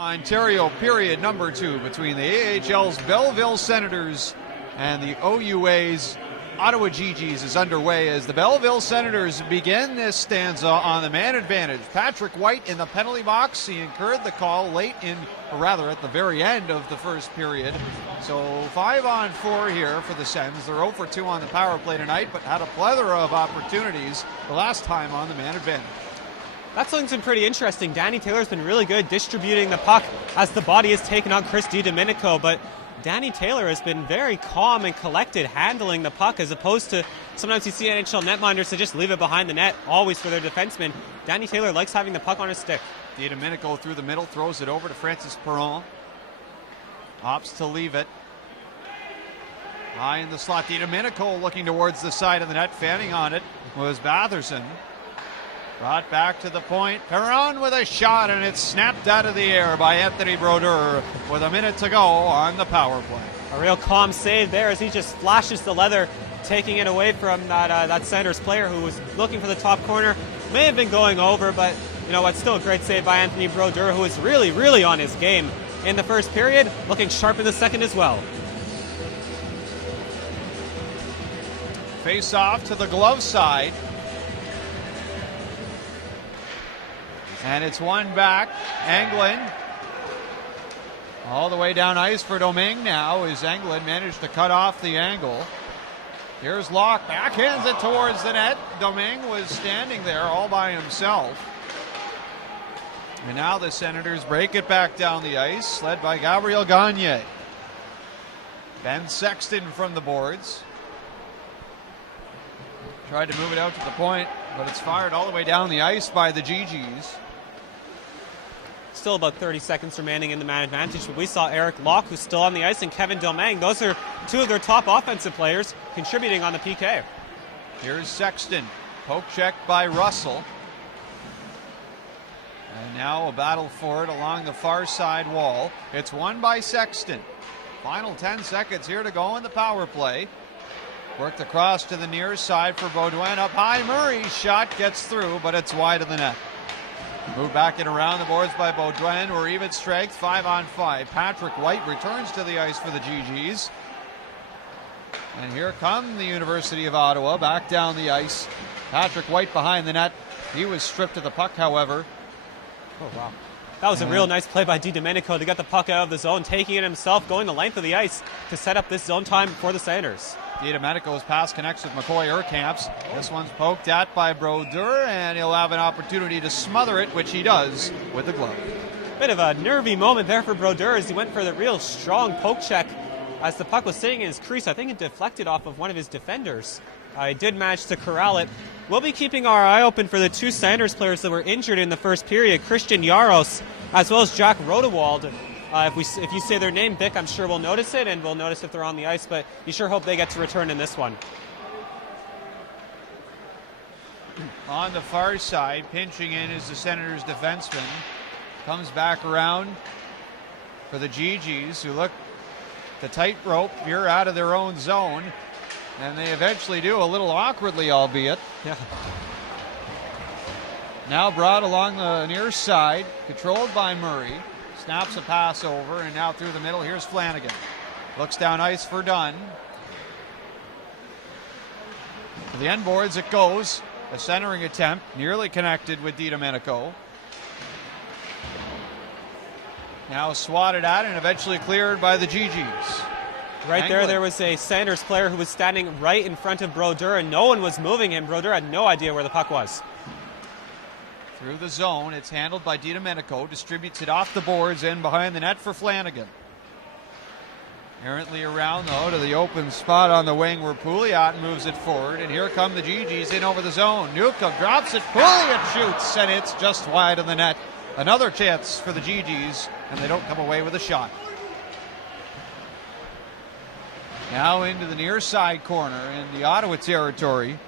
Ontario period number 2 between the AHL's Belleville Senators and the OUA's Ottawa GeeGees is underway as the Belleville Senators begin this stanza on the man advantage. Patrick White in the penalty box. He incurred the call late in, or rather at the very end of the first period. So 5-on-4 here for the Sens. They're 0 for 2 on the power play tonight, but had a plethora of opportunities the last time on the man advantage. That's something pretty interesting. Danny Taylor's been really good distributing the puck as the body has taken on Chris DiDomenico, but Danny Taylor has been very calm and collected handling the puck, as opposed to sometimes you see NHL netminders that just leave it behind the net, always for their defensemen. Danny Taylor likes having the puck on his stick. DiDomenico through the middle, throws it over to Francis Perron. Opts to leave it. High in the slot, DiDomenico looking towards the side of the net, fanning on it was Batherson. Brought back to the point. Perron with a shot, and it's snapped out of the air by Anthony Brodeur with a minute to go on the power play. A real calm save there as he just flashes the leather, taking it away from that Senators player who was looking for the top corner. May have been going over, but you know what? Still a great save by Anthony Brodeur, who is really, really on his game in the first period, looking sharp in the second as well. Face off to the glove side. And it's one back. Englund all the way down ice for Domingue now as Englund managed to cut off the angle. Here's Locke, backhands it towards the net. Domingue was standing there all by himself. And now the Senators break it back down the ice, led by Gabriel Gagne. Ben Sexton from the boards. Tried to move it out to the point, but it's fired all the way down the ice by the GeeGees. Still about 30 seconds remaining in the man advantage, but we saw Eric Locke, who's still on the ice, and Kevin Domingue. Those are two of their top offensive players contributing on the PK. Here's Sexton. Poke check by Russell. And now a battle for it along the far side wall. It's won by Sexton. Final 10 seconds here to go in the power play. Worked across to the near side for Beaudoin. Up high, Murray's shot gets through, but it's wide of the net. Moved back and around the boards by Beaudoin. We're even strength, 5-on-5. Patrick White returns to the ice for the GeeGees. And here come the University of Ottawa back down the ice. Patrick White behind the net. He was stripped of the puck, however. Oh, wow. That was a real nice play by DiDomenico to get the puck out of the zone, taking it himself, going the length of the ice to set up this zone time for the Senators. DiDomenico's pass connects with McCoy Urkamps. This one's poked at by Brodeur, and he'll have an opportunity to smother it, which he does with the glove. Bit of a nervy moment there for Brodeur as he went for the real strong poke check as the puck was sitting in his crease. I think it deflected off of one of his defenders. He did manage to corral it. We'll be keeping our eye open for the two Senators players that were injured in the first period, Christian Jaros as well as Jack Rodewald. If you say their name, Vic, I'm sure we'll notice it, and we'll notice if they're on the ice, but you sure hope they get to return in this one. On the far side, pinching in is the Senators defenseman. Comes back around for the GeeGees, who look the tightrope veer out of their own zone, and they eventually do, a little awkwardly, albeit. Yeah. Now brought along the near side, controlled by Murray. Snaps a pass over, and now through the middle, here's Flanagan. Looks down ice for Dunn. To the end boards it goes. A centering attempt, nearly connected with DiDomenico. Now swatted at and eventually cleared by the GeeGees. Right there was a Senators player who was standing right in front of Brodeur, and no one was moving him. Brodeur had no idea where the puck was. Through the zone, it's handled by DiDomenico, distributes it off the boards and behind the net for Flanagan. Errantly around, though, to the open spot on the wing where Pouliot moves it forward, and here come the GeeGees in over the zone. Newcomb drops it, Pouliot shoots, and it's just wide of the net. Another chance for the GeeGees, and they don't come away with a shot. Now into the near side corner in the Ottawa territory.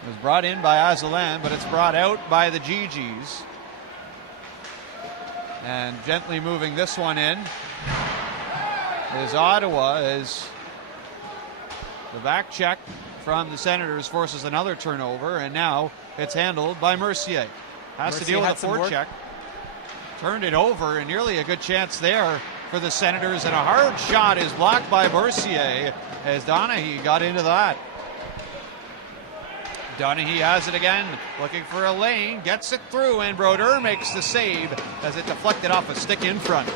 It was brought in by Asselin, but it's brought out by the GeeGees. And gently moving this one in is Ottawa, as the back check from the Senators forces another turnover, and now it's handled by Mercier. Has to deal with a forecheck. turned it over, and nearly a good chance there for the Senators, and a hard shot is blocked by Bercier as Donaghy got into that. Donaghy has it again, looking for a lane, gets it through, and Brodeur makes the save as it deflected off a stick in front.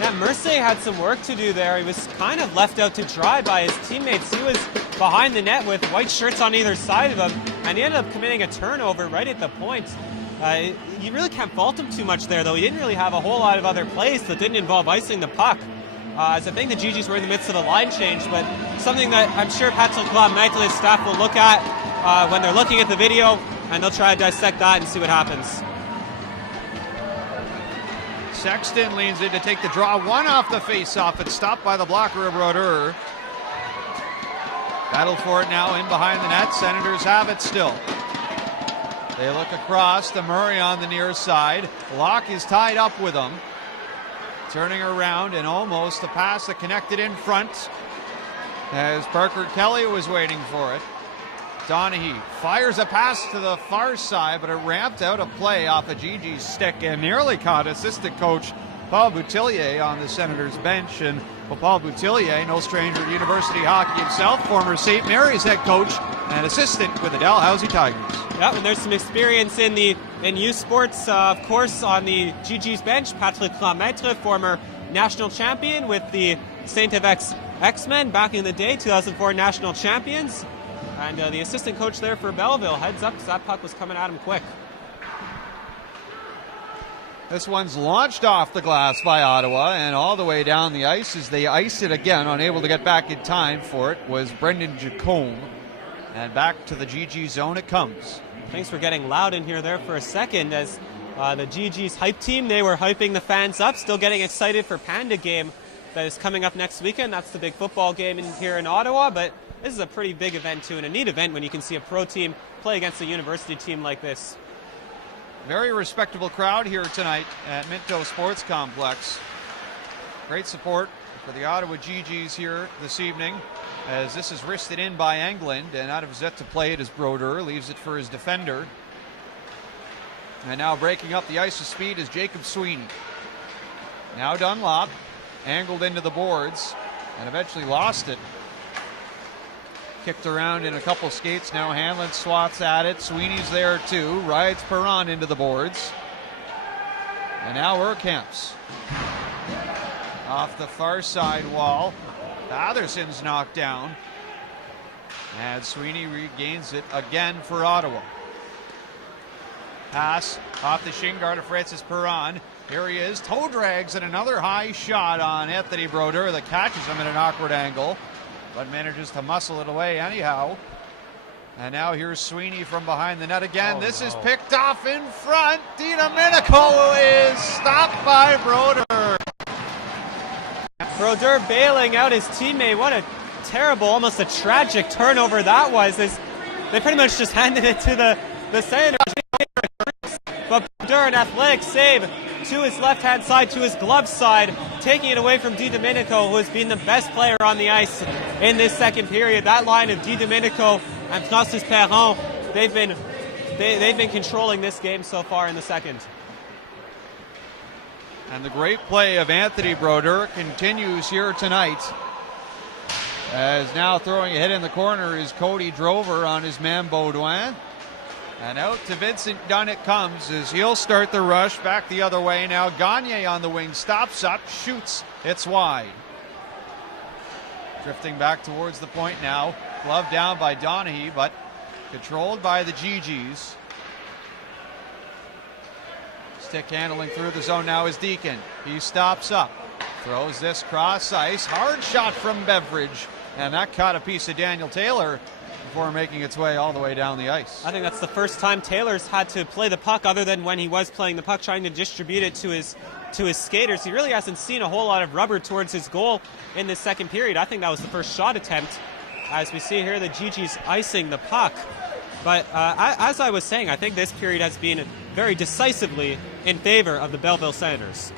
Yeah, Mercier had some work to do there. He was kind of left out to dry by his teammates. He was behind the net with white shirts on either side of him, and he ended up committing a turnover right at the point. You really can't fault him too much there, though. He didn't really have a whole lot of other plays that didn't involve icing the puck. As I think the GeeGees were in the midst of a line change, but something that I'm sure Patrick Maitland's staff will look at when they're looking at the video, and they'll try to dissect that and see what happens. Sexton leans in to take the draw. One off the face-off. It's stopped by the blocker of Brodeur. Battle for it now in behind the net. Senators have it still. They look across to Murray on the near side. Locke is tied up with him. Turning around and almost a pass that connected in front as Parker Kelly was waiting for it. Donaghy fires a pass to the far side, but it ramped out a play off a GeeGees stick and nearly caught assistant coach Paul Boutillier on the Senators bench. And Paul Boutillier, no stranger to university hockey himself, former St. Mary's head coach and assistant with the Dalhousie Tigers. Yeah, and there's some experience in youth sports, of course, on the GeeGees bench. Patrick Lemaitre, former national champion with the Saint-Evex X-Men back in the day, 2004 national champions. And the assistant coach there for Belleville heads up because that puck was coming at him quick. This one's launched off the glass by Ottawa and all the way down the ice as they ice it again. Unable to get back in time for it was Brendan Jacome. And back to the GeeGees zone it comes. Thanks for getting loud in here there for a second as the GeeGees hype team, they were hyping the fans up, still getting excited for Panda game that is coming up next weekend. That's the big football game here in Ottawa, but this is a pretty big event too, and a neat event when you can see a pro team play against a university team like this. Very respectable crowd here tonight at Minto Sports Complex. Great support for the Ottawa GeeGees here this evening, as this is wristed in by Englund, and out of set to play it is Brodeur, leaves it for his defender. And now breaking up the ice of speed is Jacob Sweeney. Now Dunlop, angled into the boards, and eventually lost it. Kicked around in a couple skates, now Hanlon swats at it. Sweeney's there too, rides Perron into the boards. And now Urkamps. Off the far side wall. Batherson's knocked down. And Sweeney regains it again for Ottawa. Pass off the shin guard of Francis Perron. Here he is, toe drags, and another high shot on Anthony Brodeur that catches him at an awkward angle, but manages to muscle it away anyhow. And now here's Sweeney from behind the net again. This is picked off in front. DiDomenico is stopped by Brodeur. Brodeur bailing out his teammate. What a terrible, almost a tragic turnover that was. They pretty much just handed it to the Senators. But Brodeur, an athletic save to his left-hand side, to his glove side, taking it away from DiDomenico, who has been the best player on the ice in this second period. That line of DiDomenico and Francis Perron, they've been controlling this game so far in the second. And the great play of Anthony Brodeur continues here tonight, as now throwing a hit in the corner is Cody Drover on his man Beaudoin. And out to Vincent Dunn it comes as he'll start the rush back the other way. Now Gagne on the wing, stops up, shoots, it's wide. Drifting back towards the point now. Glove down by Donaghy, but controlled by the GeeGees. Stick handling through the zone now is Deacon. He stops up, throws this cross ice. Hard shot from Beveridge, and that caught a piece of Daniel Taylor before making its way all the way down the ice. I think that's the first time Taylor's had to play the puck, other than when he was playing the puck, trying to distribute it to his skaters. He really hasn't seen a whole lot of rubber towards his goal in this second period. I think that was the first shot attempt. As we see here, the GeeGees icing the puck. But as I was saying, I think this period has been very decisively in favor of the Belleville Senators.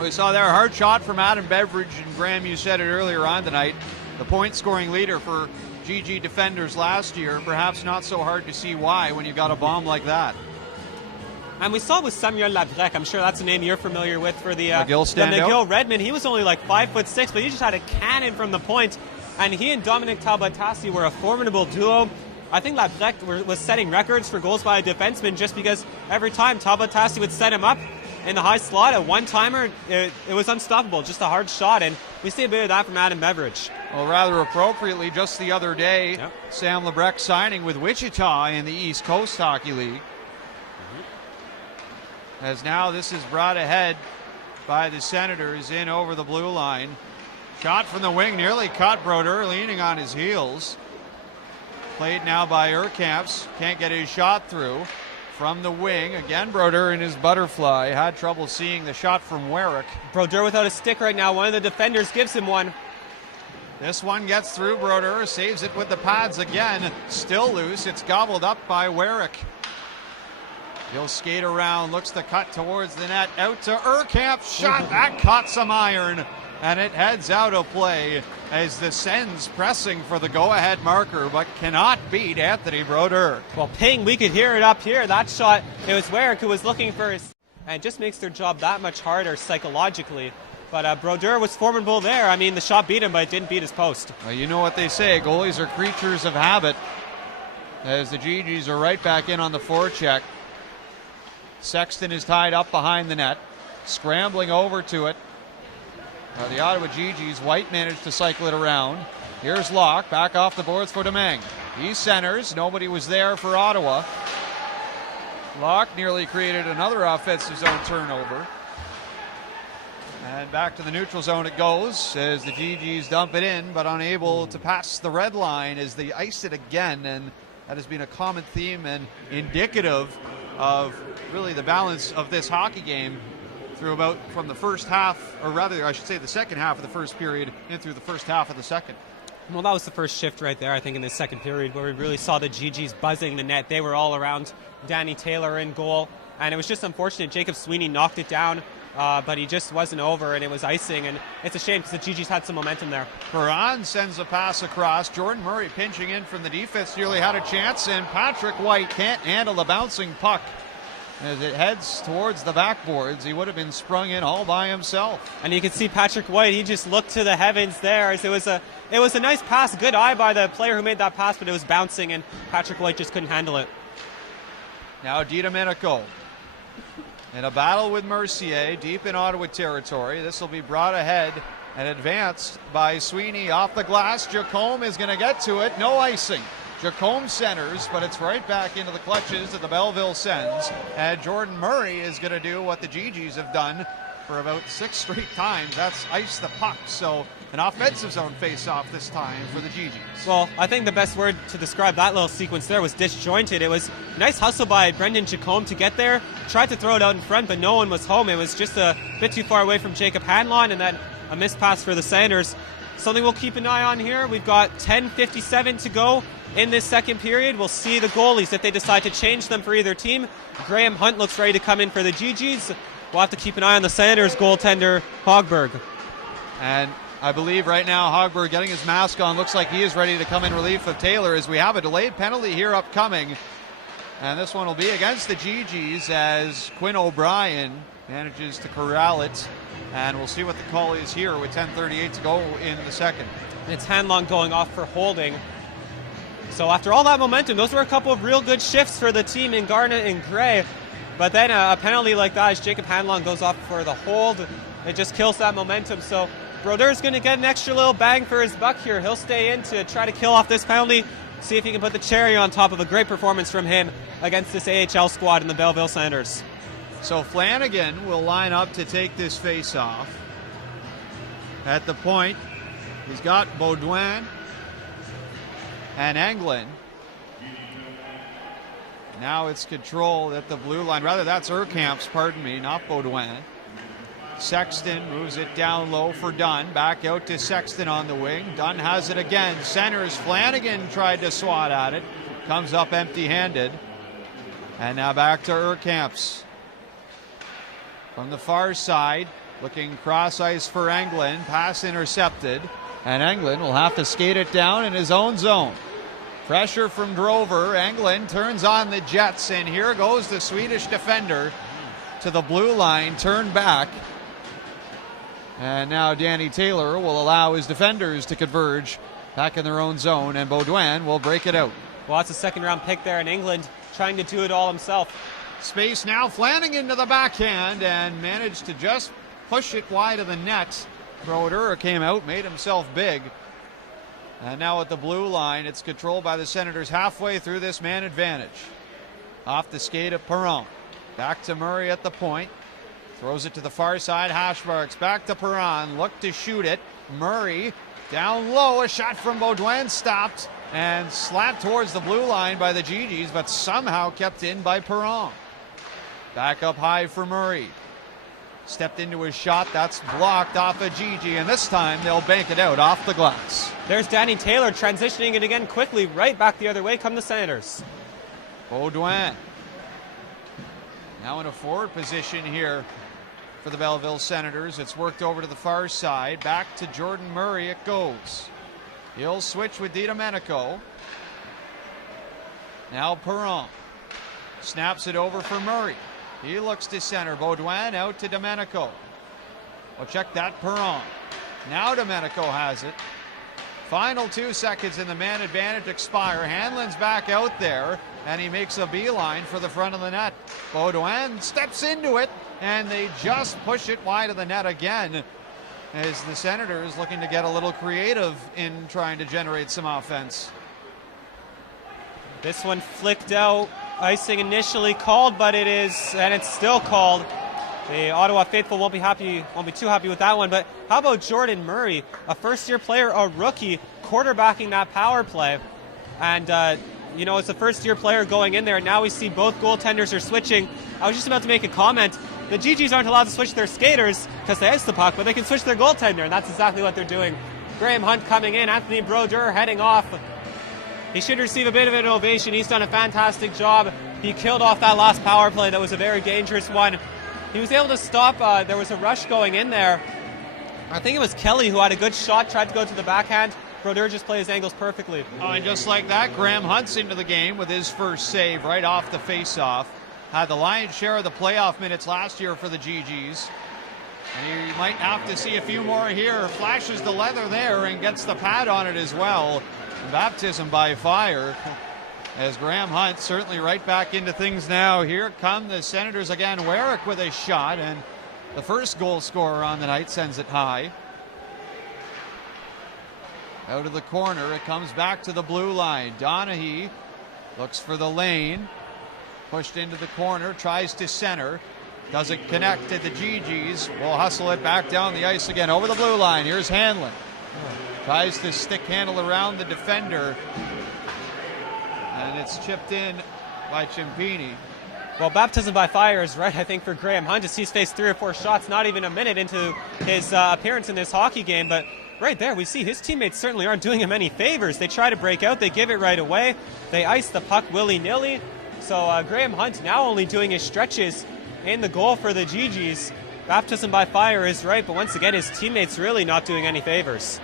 We saw there a hard shot from Adam Beveridge, and Graham, you said it earlier on tonight, the point-scoring leader for GeeGee defenders last year. Perhaps not so hard to see why when you got a bomb like that. And we saw it with Samuel Labrec. I'm sure that's a name you're familiar with for the McGill Redmond. He was only like 5'6", but he just had a cannon from the point. And he and Dominic Talbottassi were a formidable duo. I think Labrec was setting records for goals by a defenseman just because every time Talbottassi would set him up in the high slot, a one-timer, it was unstoppable, just a hard shot. And we see a bit of that from Adam Beveridge. Well, rather appropriately, just the other day, Sam Labrec signing with Wichita in the East Coast Hockey League. As now this is brought ahead by the Senators in over the blue line. Shot from the wing, nearly caught Brodeur leaning on his heels. Played now by Urkamps, can't get his shot through. From the wing, again Brodeur in his butterfly, had trouble seeing the shot from Werek. Brodeur without a stick right now, one of the defenders gives him one. This one gets through Brodeur, saves it with the pads again, still loose, it's gobbled up by Werek. He'll skate around, looks to cut towards the net, out to Urkamp, shot, that caught some iron, and it heads out of play as the Sens pressing for the go-ahead marker, but cannot beat Anthony Brodeur. Well, ping, we could hear it up here, that shot, it was Werek who was looking for his, and it just makes their job that much harder psychologically. But Brodeur was formidable there. I mean, the shot beat him, but it didn't beat his post. Well, you know what they say, goalies are creatures of habit, as the GeeGees are right back in on the forecheck. Sexton is tied up behind the net, scrambling over to it. The Ottawa GeeGees, White managed to cycle it around. Here's Locke, back off the boards for Domingue. He centers, nobody was there for Ottawa. Locke nearly created another offensive zone turnover. And back to the neutral zone it goes as the GeeGees dump it in, but unable to pass the red line as they ice it again. And that has been a common theme and indicative of really the balance of this hockey game through about from the first half, or rather I should say the second half of the first period in through the first half of the second. Well, that was the first shift right there, I think, in the second period where we really saw the GeeGees buzzing the net. They were all around Danny Taylor in goal, and it was just unfortunate. Jacob Sweeney knocked it down, but he just wasn't over, and it was icing, and it's a shame because the GeeGees had some momentum there. Perron sends a pass across. Jordan Murray pinching in from the defense nearly had a chance, and Patrick White can't handle the bouncing puck. As it heads towards the backboards, he would have been sprung in all by himself. And you can see Patrick White, he just looked to the heavens there. As it was a nice pass, good eye by the player who made that pass, but it was bouncing and Patrick White just couldn't handle it. Now DiDomenico in a battle with Mercier deep in Ottawa territory. This will be brought ahead and advanced by Sweeney off the glass. Guillaume is going to get to it, no icing. Guillaume centers, but it's right back into the clutches of the Belleville Sens. And Jordan Murray is going to do what the GeeGees have done for about 6 straight times. That's ice the puck. So an offensive zone face-off this time for the GeeGees. Well, I think the best word to describe that little sequence there was disjointed. It was nice hustle by Brendan Guillaume to get there. Tried to throw it out in front, but no one was home. It was just a bit too far away from Jacob Hanlon, and then a missed pass for the Senators. Something we'll keep an eye on here. We've got 10:57 to go in this second period. We'll see the goalies if they decide to change them for either team. Graham Hunt looks ready to come in for the GeeGees. We'll have to keep an eye on the Senators goaltender, Hogberg. And I believe right now Hogberg getting his mask on, looks like he is ready to come in relief of Taylor as we have a delayed penalty here upcoming. And this one will be against the GeeGees as Quinn O'Brien manages to corral it. And we'll see what the call is here with 10:38 to go in the second. It's Hanlon going off for holding. So after all that momentum, those were a couple of real good shifts for the team in Garnet and Gray. But then a penalty like that as Jacob Hanlon goes off for the hold, it just kills that momentum. So Brodeur's going to get an extra little bang for his buck here. He'll stay in to try to kill off this penalty, see if he can put the cherry on top of a great performance from him against this AHL squad in the Belleville Senators. So Flanagan will line up to take this face-off. At the point, he's got Beaudoin and Anglin. Now it's control at the blue line. Rather, that's Urkamp's, pardon me, not Beaudoin. Sexton moves it down low for Dunn. Back out to Sexton on the wing. Dunn has it again. Centers. Flanagan tried to swat at it. Comes up empty-handed. And now back to Urkamp's. From the far side, looking cross ice for Anglin. Pass intercepted. And Anglin will have to skate it down in his own zone. Pressure from Drover. Englund turns on the Jets, and here goes the Swedish defender to the blue line, turned back. And now Danny Taylor will allow his defenders to converge back in their own zone, and Beaudoin will break it out. Well, that's a second-round pick there in England, trying to do it all himself. Space now, Flanagan to the backhand, and managed to just push it wide of the net. Brodeur came out, made himself big. And now at the blue line, it's controlled by the Senators halfway through this man advantage. Off the skate of Perron. Back to Murray at the point. Throws it to the far side. Hashmarks back to Perron. Look to shoot it. Murray down low. A shot from Beaudoin stopped and slapped towards the blue line by the GeeGees, but somehow kept in by Perron. Back up high for Murray. Stepped into his shot. That's blocked off a GeeGee, and this time they'll bank it out off the glass. There's Danny Taylor transitioning it again quickly, right back the other way come the Senators. Beaudoin now in a forward position here for the Belleville Senators. It's worked over to the far side. Back to Jordan Murray it goes. He'll switch with DiDomenico. Now Perron snaps it over for Murray. He looks to center. Beaudoin out to Domenico. Well, check that, Perron. Now Domenico has it. Final 2 seconds in the man advantage expire. Hanlon's back out there, and he makes a beeline for the front of the net. Beaudoin steps into it, and they just push it wide of the net again, as the Senators looking to get a little creative in trying to generate some offense. This one flicked out. Icing initially called, but it's still called. The Ottawa faithful won't be too happy with that one. But how about Jordan Murray, a first-year player, a rookie, quarterbacking that power play, and it's a first-year player going in there. And now we see both goaltenders are switching. I was just about to make a comment. The GeeGees aren't allowed to switch their skaters because they ice the puck, but they can switch their goaltender, and that's exactly what they're doing. Graham Hunt coming in, Anthony Brodeur heading off. He should receive a bit of an ovation. He's done a fantastic job. He killed off that last power play. That was a very dangerous one. He was able to stop. There was a rush going in there. I think it was Kelly who had a good shot, tried to go to the backhand. Brodeur just played his angles perfectly. Oh, and just like that, Graham Hunt's into the game with his first save right off the face-off. Had the lion's share of the playoff minutes last year for the GeeGees. And he might have to see a few more here. Flashes the leather there and gets the pad on it as well. Baptism by fire, as Graham Hunt certainly right back into things now. Here come the Senators again. Werek with a shot, and the first goal scorer on the night sends it high. Out of the corner, it comes back to the blue line. Donaghy looks for the lane. Pushed into the corner, tries to center. Doesn't connect to the GeeGees. Will hustle it back down the ice again over the blue line. Here's Hanlon. Tries to stick handle around the defender, and it's chipped in by Ciampini. Well, baptism by fire is right, I think, for Graham Hunt, as he's faced 3 or 4 shots, not even a minute into his appearance in this hockey game. But right there, we see his teammates certainly aren't doing him any favors. They try to break out, they give it right away. They ice the puck willy-nilly. So Graham Hunt now only doing his stretches in the goal for the GeeGees. Baptism by fire is right, but once again, his teammates really not doing any favors.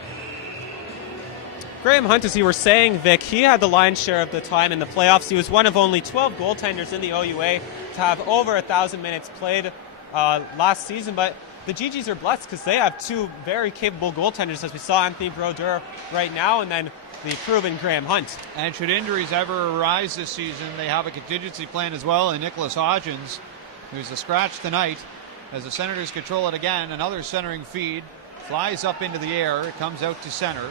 Graham Hunt, as you were saying, Vic, he had the lion's share of the time in the playoffs. He was one of only 12 goaltenders in the OUA to have over 1,000 minutes played last season. But the GeeGees are blessed because they have 2 very capable goaltenders, as we saw Anthony Brodeur right now, and then the proven Graham Hunt. And should injuries ever arise this season, they have a contingency plan as well. And Nicholas Hodgins, who's a scratch tonight, as the Senators control it again. Another centering feed, flies up into the air. It comes out to center.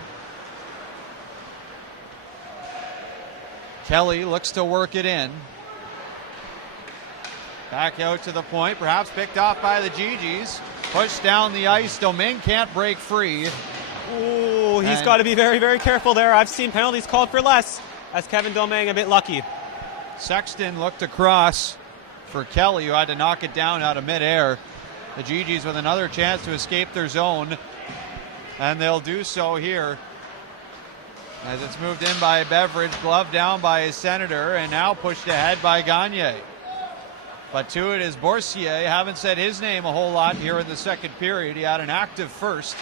Kelly looks to work it in. Back out to the point, perhaps picked off by the GeeGees. Pushed down the ice. Domingue can't break free. Oh, he's got to be very, very careful there. I've seen penalties called for less, as Kevin Domingue a bit lucky. Sexton looked across for Kelly, who had to knock it down out of midair. The GeeGees with another chance to escape their zone, and they'll do so here. As it's moved in by Beveridge, glove down by a Senator, and now pushed ahead by Gagne. But to it is Boursier. Haven't said his name a whole lot here in the second period. He had an active first,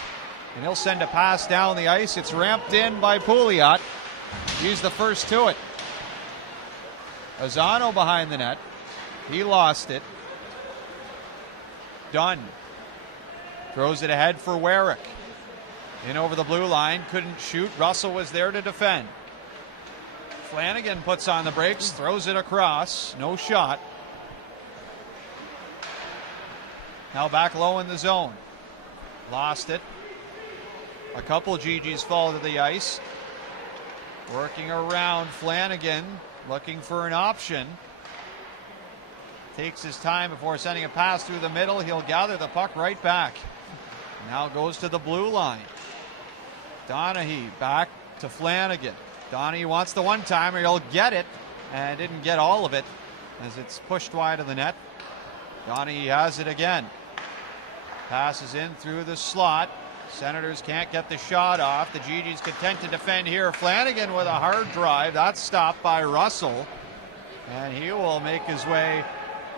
and he'll send a pass down the ice. It's ramped in by Pouliot. He's the first to it. Azzano behind the net. He lost it. Dunn throws it ahead for Werek. In over the blue line, couldn't shoot. Russell was there to defend. Flanagan puts on the brakes, throws it across. No shot. Now back low in the zone. Lost it. A couple GeeGees fall to the ice. Working around Flanagan, looking for an option. Takes his time before sending a pass through the middle. He'll gather the puck right back. Now goes to the blue line. Donaghy back to Flanagan. Donaghy wants the one-timer. He'll get it, and didn't get all of it as it's pushed wide of the net. Donaghy has it again. Passes in through the slot. Senators can't get the shot off. The GeeGees content to defend here. Flanagan with a hard drive. That's stopped by Russell. And he will make his way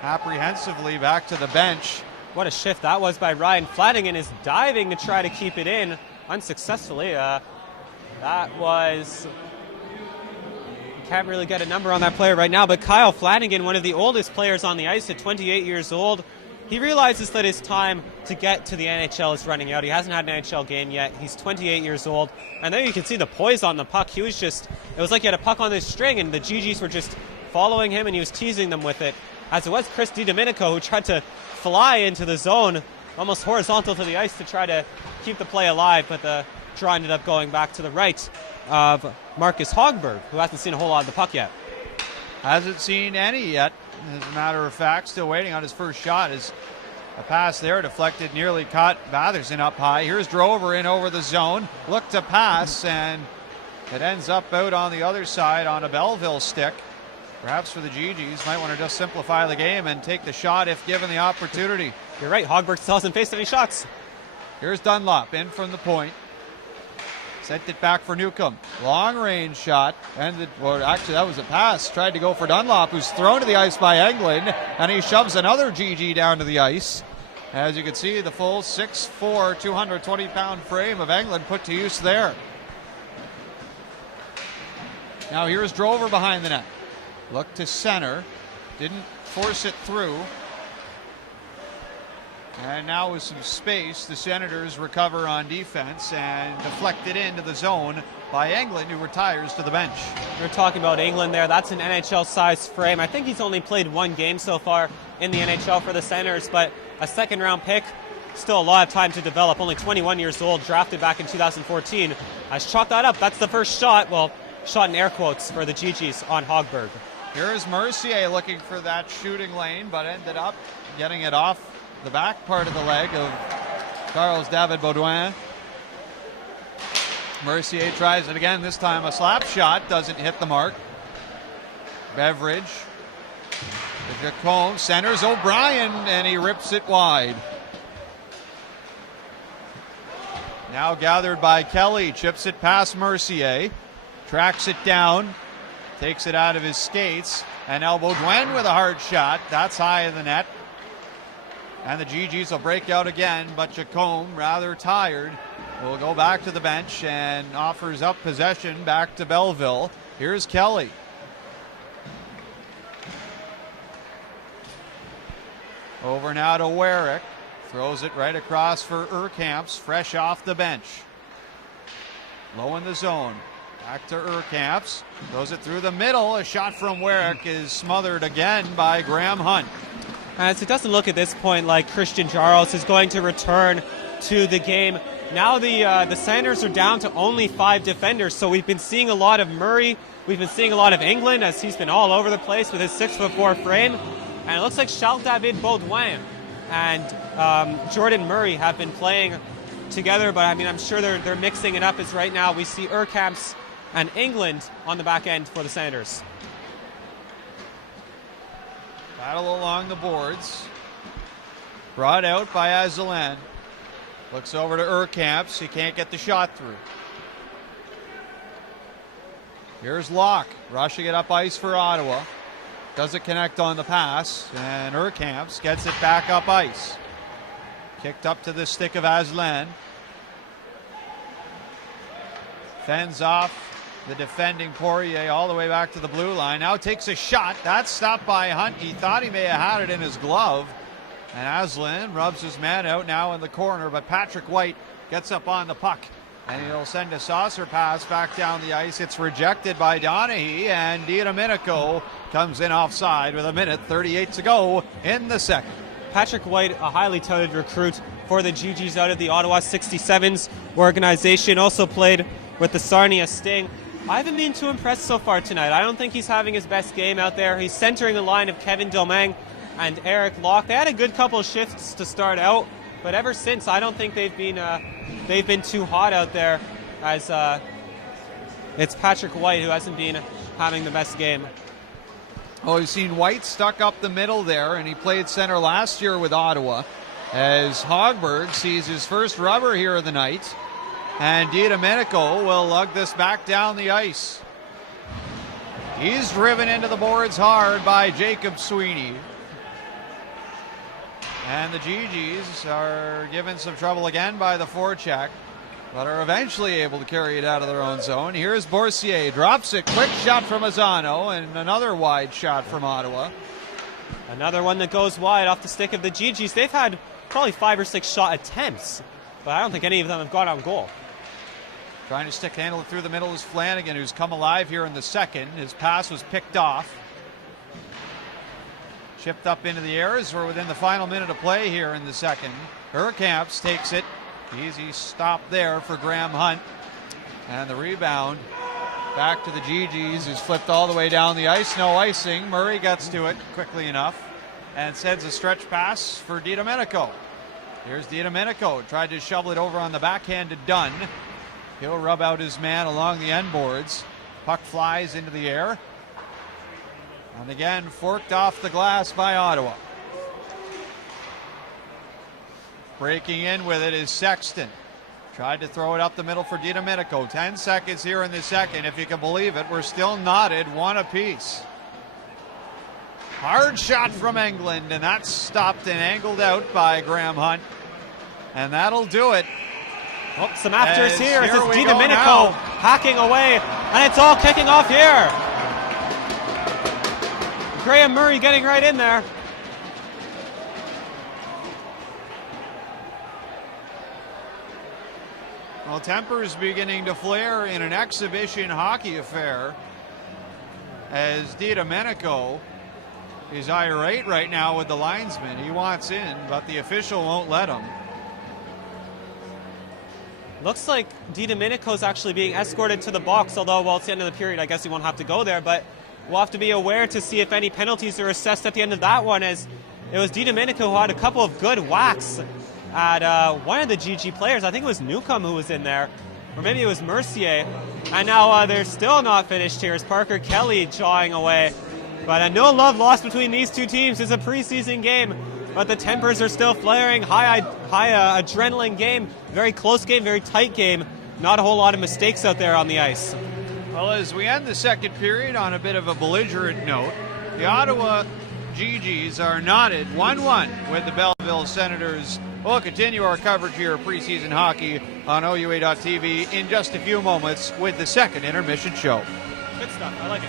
apprehensively back to the bench. What a shift that was by Ryan. Flanagan is diving to try to keep it in unsuccessfully. That was... Can't really get a number on that player right now, but Kyle Flanagan, one of the oldest players on the ice at 28 years old, he realizes that his time to get to the NHL is running out. He hasn't had an NHL game yet. He's 28 years old. And there you can see the poise on the puck. He was just, it was like he had a puck on this string, and the GeeGees were just following him, and he was teasing them with it. As it was Chris DiDomenico who tried to fly into the zone, almost horizontal to the ice to try to keep the play alive, but the draw ended up going back to the right of Marcus Hogberg, who hasn't seen a whole lot of the puck yet. Hasn't seen any yet, as a matter of fact. Still waiting on his first shot. As a pass there deflected, nearly caught Batherson up high. Here's Drover in over the zone. Look to pass, and it ends up out on the other side on a Belleville stick. Perhaps for the GeeGees, might want to just simplify the game and take the shot if given the opportunity. You're right, Hogberg still hasn't faced any shots. Here's Dunlop in from the point. Sent it back for Newcomb. Long range shot. Actually, that was a pass. Tried to go for Dunlop, who's thrown to the ice by Englund, and he shoves another GeeGee down to the ice. As you can see, the full 6'4", 220-pound frame of Englund put to use there. Now here's Drover behind the net. Look to center. Didn't force it through. And now with some space, the Senators recover on defense and deflect it into the zone by Englund, who retires to the bench. You're talking about Englund there. That's an NHL-sized frame. I think he's only played one game so far in the NHL for the Senators, but a second-round pick, still a lot of time to develop. Only 21 years old, drafted back in 2014. I chalk that up. That's the first shot. Well, shot in air quotes for the GeeGees on Hogberg. Here's Mercier looking for that shooting lane, but ended up getting it off the back part of the leg of Charles David Beaudoin. Mercier tries it again, this time a slap shot, doesn't hit the mark. Beveridge. Guillaume centers O'Brien, and he rips it wide. Now gathered by Kelly, chips it past Mercier, tracks it down, takes it out of his skates, and now Beaudoin with a hard shot. That's high in the net. And the GeeGees will break out again, but Guillaume, rather tired, will go back to the bench and offers up possession back to Belleville. Here's Kelly. Over now to Werek. Throws it right across for Urkamps, fresh off the bench. Low in the zone. Back to Urkamps. Throws it through the middle. A shot from Werek is smothered again by Graham Hunt. As it doesn't look at this point like Christian Jaros is going to return to the game. Now the Senators are down to only 5 defenders, so we've been seeing a lot of Murray. We've been seeing a lot of Englund as he's been all over the place with his 6'4" frame. And it looks like Charles David Beaudoin and Jordan Murray have been playing together, but I mean, I'm sure they're mixing it up as right now we see Urkamps and Englund on the back end for the Senators. Battle along the boards. Brought out by Asselin. Looks over to Urkamps. He can't get the shot through. Here's Locke rushing it up ice for Ottawa. Doesn't connect on the pass. And Urkamps gets it back up ice. Kicked up to the stick of Asselin. Fends off The defending Poirier all the way back to the blue line. Now takes a shot. That's stopped by Hunt. He thought he may have had it in his glove. And Asselin rubs his man out now in the corner, but Patrick White gets up on the puck. And he'll send a saucer pass back down the ice. It's rejected by Donaghy, and DiDomenico comes in offside with 1:38 to go in the second. Patrick White, a highly touted recruit for the GeeGees out of the Ottawa 67s organization, also played with the Sarnia Sting. I haven't been too impressed so far tonight. I don't think he's having his best game out there. He's centering the line of Kevin Domingue and Eric Locke. They had a good couple of shifts to start out, but ever since, I don't think they've been too hot out there, as it's Patrick White who hasn't been having the best game. Oh, you've seen White stuck up the middle there, and he played center last year with Ottawa, as Hogberg sees his first rubber here of the night. And DiDomenico will lug this back down the ice. He's driven into the boards hard by Jacob Sweeney. And the GeeGees are given some trouble again by the forecheck, but are eventually able to carry it out of their own zone. Here's Boursier, drops it, quick shot from Azzano, and another wide shot from Ottawa. Another one that goes wide off the stick of the GeeGees. They've had probably 5 or 6 shot attempts, but I don't think any of them have gone on goal. Trying to stick handle it through the middle is Flanagan, who's come alive here in the second. His pass was picked off. Chipped up into the air as we're within the final minute of play here in the second. Urkamps takes it. Easy stop there for Graham Hunt. And the rebound back to the GeeGees is flipped all the way down the ice. No icing. Murray gets to it quickly enough and sends a stretch pass for DiDomenico. Here's DiDomenico. Tried to shovel it over on the backhand to Dunn. He'll rub out his man along the end boards. Puck flies into the air. And again, forked off the glass by Ottawa. Breaking in with it is Sexton. Tried to throw it up the middle for DiDomenico. 10 seconds here in the second. If you can believe it, we're still knotted, one apiece. Hard shot from England, and that's stopped and angled out by Graham Hunt. And that'll do it. Oh, some afters here. This is DiDomenico hacking away, and it's all kicking off here. Graham Murray getting right in there. Well, tempers beginning to flare in an exhibition hockey affair, as DiDomenico is irate right now with the linesman. He wants in, but the official won't let him. Looks like DiDomenico's actually being escorted to the box, although, well, it's the end of the period. I guess he won't have to go there, but we'll have to be aware to see if any penalties are assessed at the end of that one, as it was DiDomenico who had a couple of good whacks at one of the GeeGee players. I think it was Newcomb who was in there, or maybe it was Mercier. And now they're still not finished here. It's Parker Kelly jawing away. But no love lost between these two teams. It's a preseason game, but the tempers are still flaring. High adrenaline game, very close game, very tight game. Not a whole lot of mistakes out there on the ice. Well, as we end the second period on a bit of a belligerent note, the Ottawa GeeGees are knotted 1-1 with the Belleville Senators. We'll continue our coverage here of preseason hockey on uOttawa.tv in just a few moments with the second intermission show. Good stuff. I like it.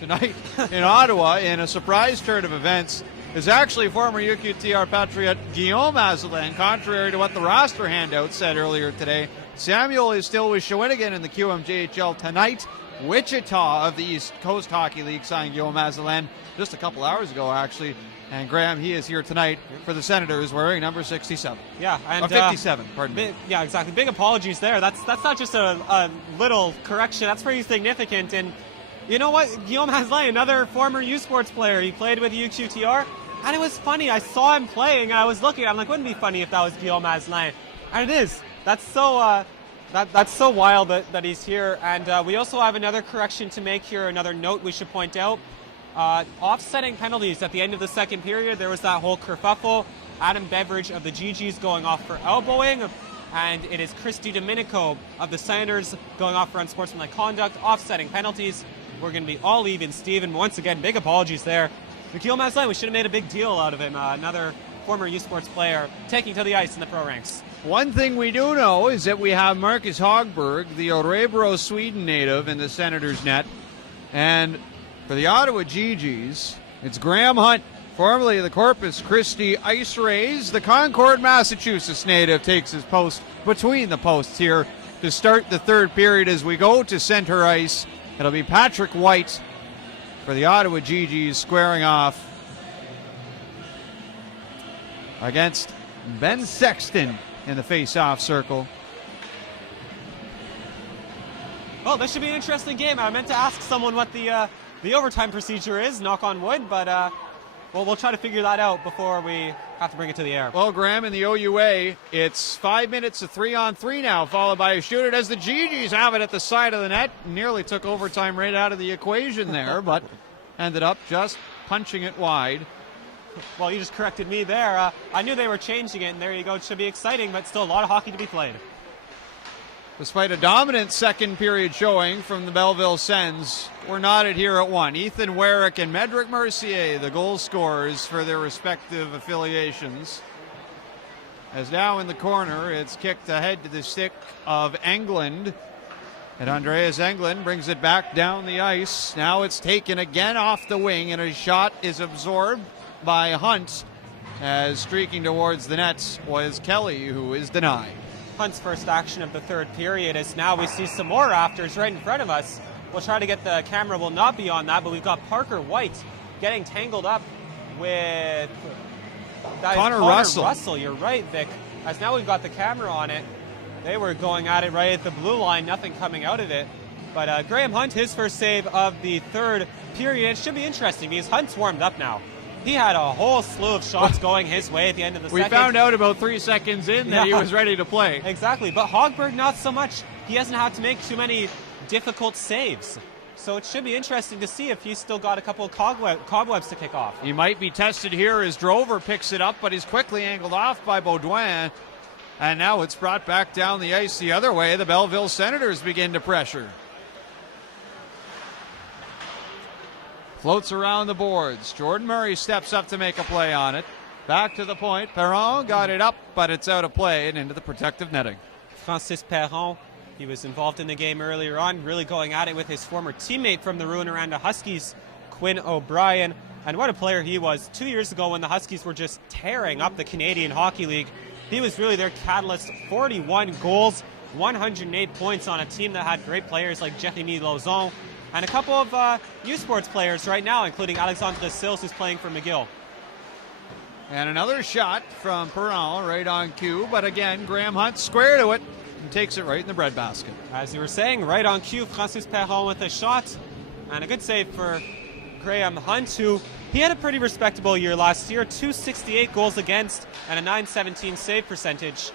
Tonight in Ottawa, in a surprise turn of events, is actually former UQTR Patriot Guillaume Asselin. Contrary to what the roster handout said earlier today, Samuel is still with Shawinigan in the QMJHL tonight. Wichita of the East Coast Hockey League signed Guillaume Asselin just a couple hours ago, actually. And Graham, he is here tonight for the Senators wearing number 67. Yeah, and 57, pardon me. Yeah, exactly. Big apologies there. That's not just a little correction. That's pretty significant. And you know what? Guillaume Asselin, another former U Sports player. He played with UQTR. And it was funny. I saw him playing, and I was looking. I'm like, wouldn't it be funny if that was Guillaume Asselin? And it is. That's so that's so wild that he's here. And we also have another correction to make here. Another note we should point out. Offsetting penalties at the end of the second period. There was that whole kerfuffle. Adam Beveridge of the GeeGees going off for elbowing. And it is Chris DiDomenico of the Senators going off for unsportsmanlike conduct. Offsetting penalties. We're going to be all even, Steven. Once again, big apologies there. Guillaume Asselin, we should have made a big deal out of him. Another former U Sports player taking to the ice in the pro ranks. one thing we do know is that we have Marcus Hogberg, the Örebro, Sweden native, in the Senators' net. And for the Ottawa GeeGees, it's Graham Hunt, formerly of the Corpus Christi Ice Rays. The Concord, Massachusetts native takes his post between the posts here to start the third period as we go to center ice. It'll be Patrick White for the Ottawa GeeGees squaring off against Ben Sexton in the face-off circle. Well, this should be an interesting game. I meant to ask someone what the overtime procedure is, knock on wood, but well, we'll try to figure that out before we have to bring it to the air. Well, Graham, in the OUA, it's 5 minutes of 3-on-3 now, followed by a shootout as the GeeGees have it at the side of the net. Nearly took overtime right out of the equation there, but ended up just punching it wide. Well, you just corrected me there. I knew they were changing it, and there you go. It should be exciting, but still a lot of hockey to be played. Despite a dominant second period showing from the Belleville Sens, we're knotted here at one. Ethan Werek and Medric Mercier, the goal scorers for their respective affiliations. As now in the corner, it's kicked ahead to the stick of Englund. And Andreas Englund brings it back down the ice. Now it's taken again off the wing, and a shot is absorbed by Hunt, as streaking towards the nets was Kelly, who is denied. Hunt's first action of the third period is now we see some more rafters right in front of us. We'll try to get the camera, will not be on that, but we've got Parker White getting tangled up with Connor Russell. Russell. You're right, Vic. As now we've got the camera on it. They were going at it right at the blue line, nothing coming out of it. But Graham Hunt, his first save of the third period. Should be interesting because Hunt's warmed up now. He had a whole slew of shots going his way at the end of the second. We found out about 3 seconds in that he was ready to play. Exactly, but Hogberg not so much. He hasn't had to make too many difficult saves. So it should be interesting to see if he's still got a couple of cobwebs to kick off. He might be tested here as Drover picks it up, but he's quickly angled off by Beaudoin. And now it's brought back down the ice the other way. The Belleville Senators begin to pressure. Floats around the boards. Jordan Murray steps up to make a play on it. Back to the point. Perron got it up, but it's out of play and into the protective netting. Francis Perron, he was involved in the game earlier on, really going at it with his former teammate from the Rouyn-Noranda Huskies, Quinn O'Brien. And what a player he was. 2 years ago when the Huskies were just tearing up the Canadian Hockey League, he was really their catalyst. 41 goals, 108 points on a team that had great players like Jeremy Lauzon, and a couple of U Sports players right now, including Alexandre Sills, who's playing for McGill. And another shot from Perron right on cue, but again, Graham Hunt square to it and takes it right in the breadbasket. As you were saying, right on cue, Francis Perron with a shot, and a good save for Graham Hunt, who he had a pretty respectable year last year, 268 goals against and a 917 save percentage,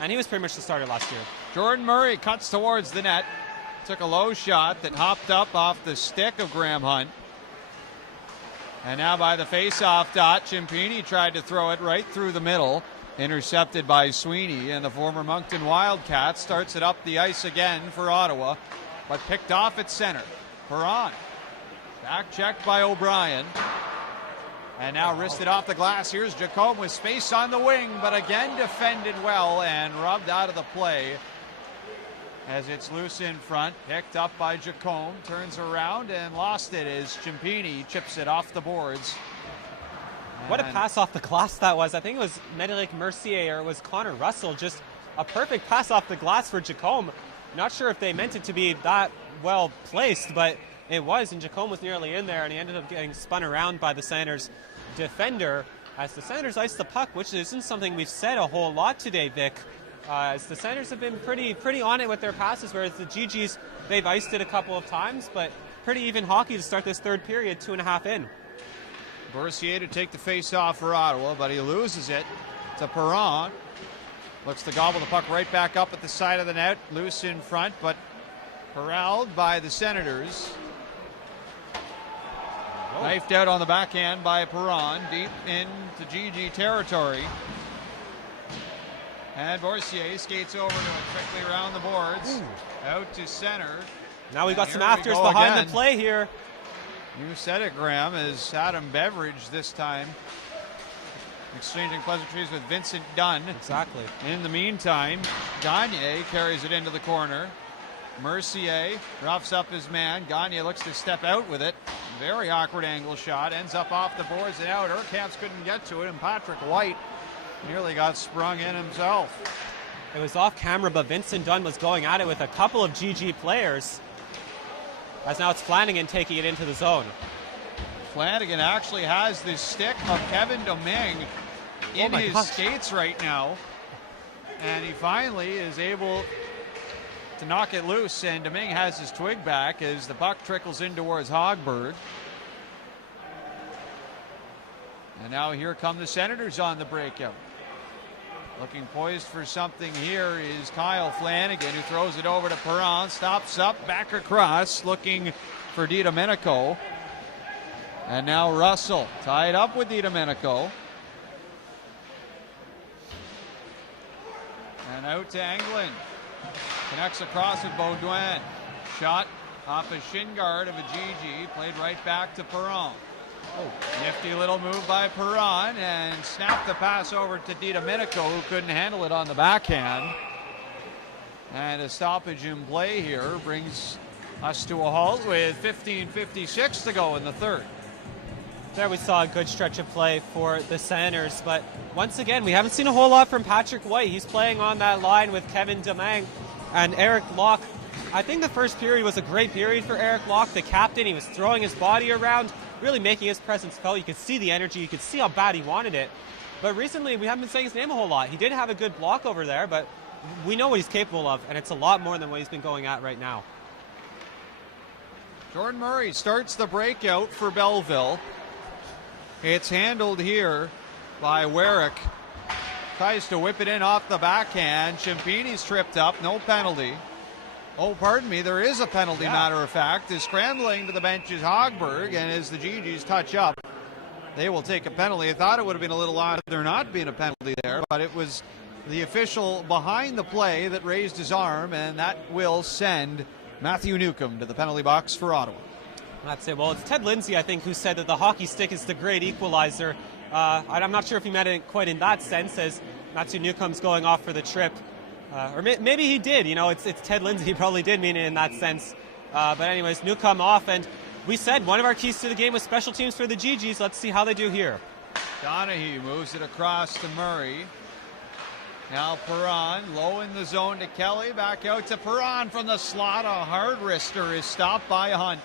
and he was pretty much the starter last year. Jordan Murray cuts towards the net. Took a low shot that hopped up off the stick of Graham Hunt. And now by the face-off dot, Ciampini tried to throw it right through the middle. Intercepted by Sweeney, and the former Moncton Wildcats starts it up the ice again for Ottawa, but picked off at center. Perron, back checked by O'Brien. And now wristed off the glass. Here's Guillaume with space on the wing, but again defended well and rubbed out of the play. As it's loose in front, picked up by Guillaume, turns around and lost it as Ciampini chips it off the boards. What a pass off the glass that was. I think it was Medric Mercier or it was Connor Russell. Just a perfect pass off the glass for Guillaume. Not sure if they meant it to be that well placed, but it was, and Guillaume was nearly in there, and he ended up getting spun around by the Senators defender as the Senators iced the puck, which isn't something we've said a whole lot today, Vic. As the Senators have been pretty on it with their passes, whereas the GeeGees, they've iced it a couple of times, but pretty even hockey to start this third period, 2.5 in. Mercier to take the face-off for Ottawa, but he loses it to Perron. Looks to gobble the puck right back up at the side of the net, loose in front, but corralled by the Senators. Knifed out on the backhand by Perron, deep into GeeGee territory. And Mercier skates over to it quickly around the boards. Out to center. Now we've got some afters behind again. the play here. You said it, Graham, as Adam Beveridge this time exchanging pleasantries with Vincent Dunn. Exactly. In the meantime, Gagne carries it into the corner. Mercier roughs up his man. Gagne looks to step out with it. Very awkward angle shot. Ends up off the boards and out. Urkamps couldn't get to it, and Patrick White nearly got sprung in himself. It was off camera, but Vincent Dunn was going at it with a couple of GG players. As now it's Flanagan taking it into the zone. Flanagan actually has the stick of Kevin Domingue in his skates right now. And he finally is able to knock it loose, and Domingue has his twig back as the puck trickles in towards Hogberg. And now here come the Senators on the breakout. Looking poised for something here is Kyle Flanagan, who throws it over to Perron, stops up, back across, looking for DiDomenico. And now Russell tied up with DiDomenico. And out to Englund. Connects across with Beaudoin. Shot off a shin guard of a GG. Played right back to Perron. Oh, nifty little move by Perron, and snapped the pass over to DiDomenico, who couldn't handle it on the backhand. And a stoppage in play here brings us to a halt with 15:56 to go in the third. There we saw a good stretch of play for the Senators, but once again, we haven't seen a whole lot from Patrick White. He's playing on that line with Kevin Domingue and Eric Locke. I think the first period was a great period for Eric Locke, the captain. He was throwing his body around, really making his presence felt. You could see the energy. You could see how bad he wanted it. But recently, we haven't been saying his name a whole lot. He did have a good block over there, but we know what he's capable of, and it's a lot more than what he's been going at right now. Jordan Murray starts the breakout for Belleville. It's handled here by Werek. Tries to whip it in off the backhand. Ciampini's tripped up, no penalty. Oh, pardon me, there is a penalty, matter of fact. Is scrambling to the bench is Hogberg, and as the GeeGees touch up, they will take a penalty. I thought it would have been a little odd there not being a penalty there, but it was the official behind the play that raised his arm, and that will send Matthew Newcomb to the penalty box for Ottawa. That's it. Well, it's Ted Lindsay, I think, who said that the hockey stick is the great equalizer. I'm not sure if he meant it quite in that sense, as Matthew Newcomb's going off for the trip. Or maybe he did. You know, it's Ted Lindsay. He probably did mean it in that sense. But anyways, Newcomb off, and we said one of our keys to the game was special teams for the GeeGees. Let's see how they do here. Donahue moves it across to Murray. Now Perron, low in the zone to Kelly. Back out to Perron from the slot. A hard wrister is stopped by Hunt.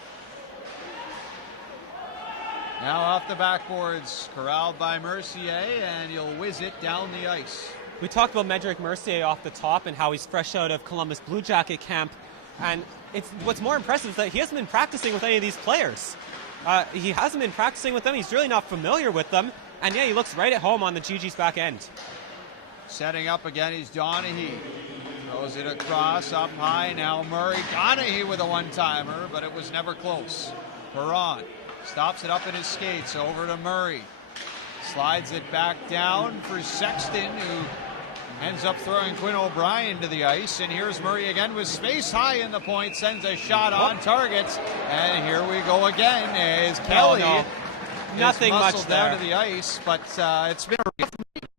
Now off the backboards, corralled by Mercier, and he'll whiz it down the ice. We talked about Medrick Mercier off the top and how he's fresh out of Columbus Blue Jacket camp. And what's more impressive is that he hasn't been practicing with any of these players. He hasn't been practicing with them. He's really not familiar with them. And yeah, he looks right at home on the GeeGees back end. Setting up again is Donahue. Throws it across, up high. Now Murray. Donahue with a one-timer, but it was never close. Perron stops it up in his skates, over to Murray. Slides it back down for Sexton, who ends up throwing Quinn O'Brien to the ice. And here's Murray again with space high in the point, sends a shot on targets. And here we go again as Kelly nothing much there. Down to the ice, but it's been a rough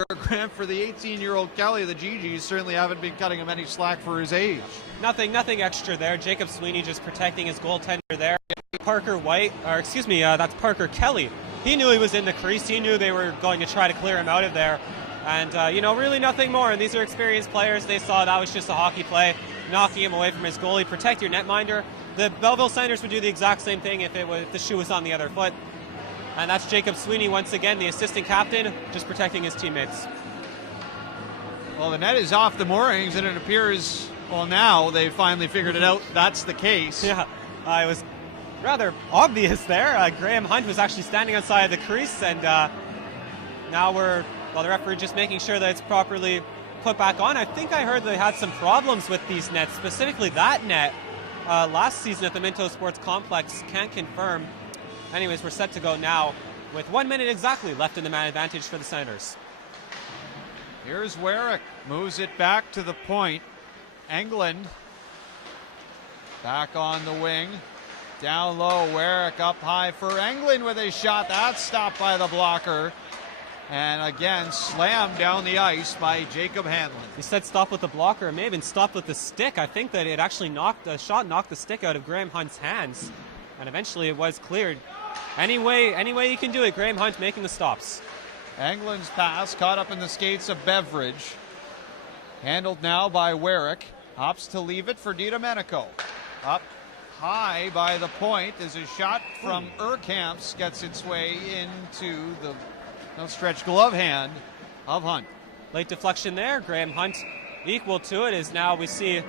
program for the 18-year-old Kelly. The GeeGees certainly haven't been cutting him any slack for his age. Nothing extra there. Jacob Sweeney just protecting his goaltender there. Parker White, or excuse me, that's Parker Kelly. He knew he was in the crease. He knew they were going to try to clear him out of there. And, really nothing more. And these are experienced players. They saw that was just a hockey play, knocking him away from his goalie. Protect your netminder. The Belleville Senators would do the exact same thing if the shoe was on the other foot. And that's Jacob Sweeney once again, the assistant captain, just protecting his teammates. Well, the net is off the moorings, and it appears, well, now they've finally figured it out. That's the case. Yeah, it was rather obvious there. Graham Hunt was actually standing outside the crease, and now the referee just making sure that it's properly put back on. I think I heard they had some problems with these nets, specifically that net last season at the Minto Sports Complex. Can't confirm. Anyways, we're set to go now with 1 minute exactly left in the man advantage for the Senators. Here's Werek, moves it back to the point. Englund back on the wing. Down low, Werek up high for Englund with a shot. That's stopped by the blocker. And again, slammed down the ice by Jacob Hanlon. He said stop with the blocker, may have been stopped with the stick. I think that it actually knocked the stick out of Graham Hunt's hands, and eventually it was cleared. Any way you can do it, Graham Hunt making the stops. Anglin's pass caught up in the skates of Beveridge. Handled now by Werek. Opts to leave it for DiDomenico. Up high by the point as a shot from Urkamps gets its way into the stretch glove hand of Hunt. Late deflection there. Graham Hunt equal to it as now we see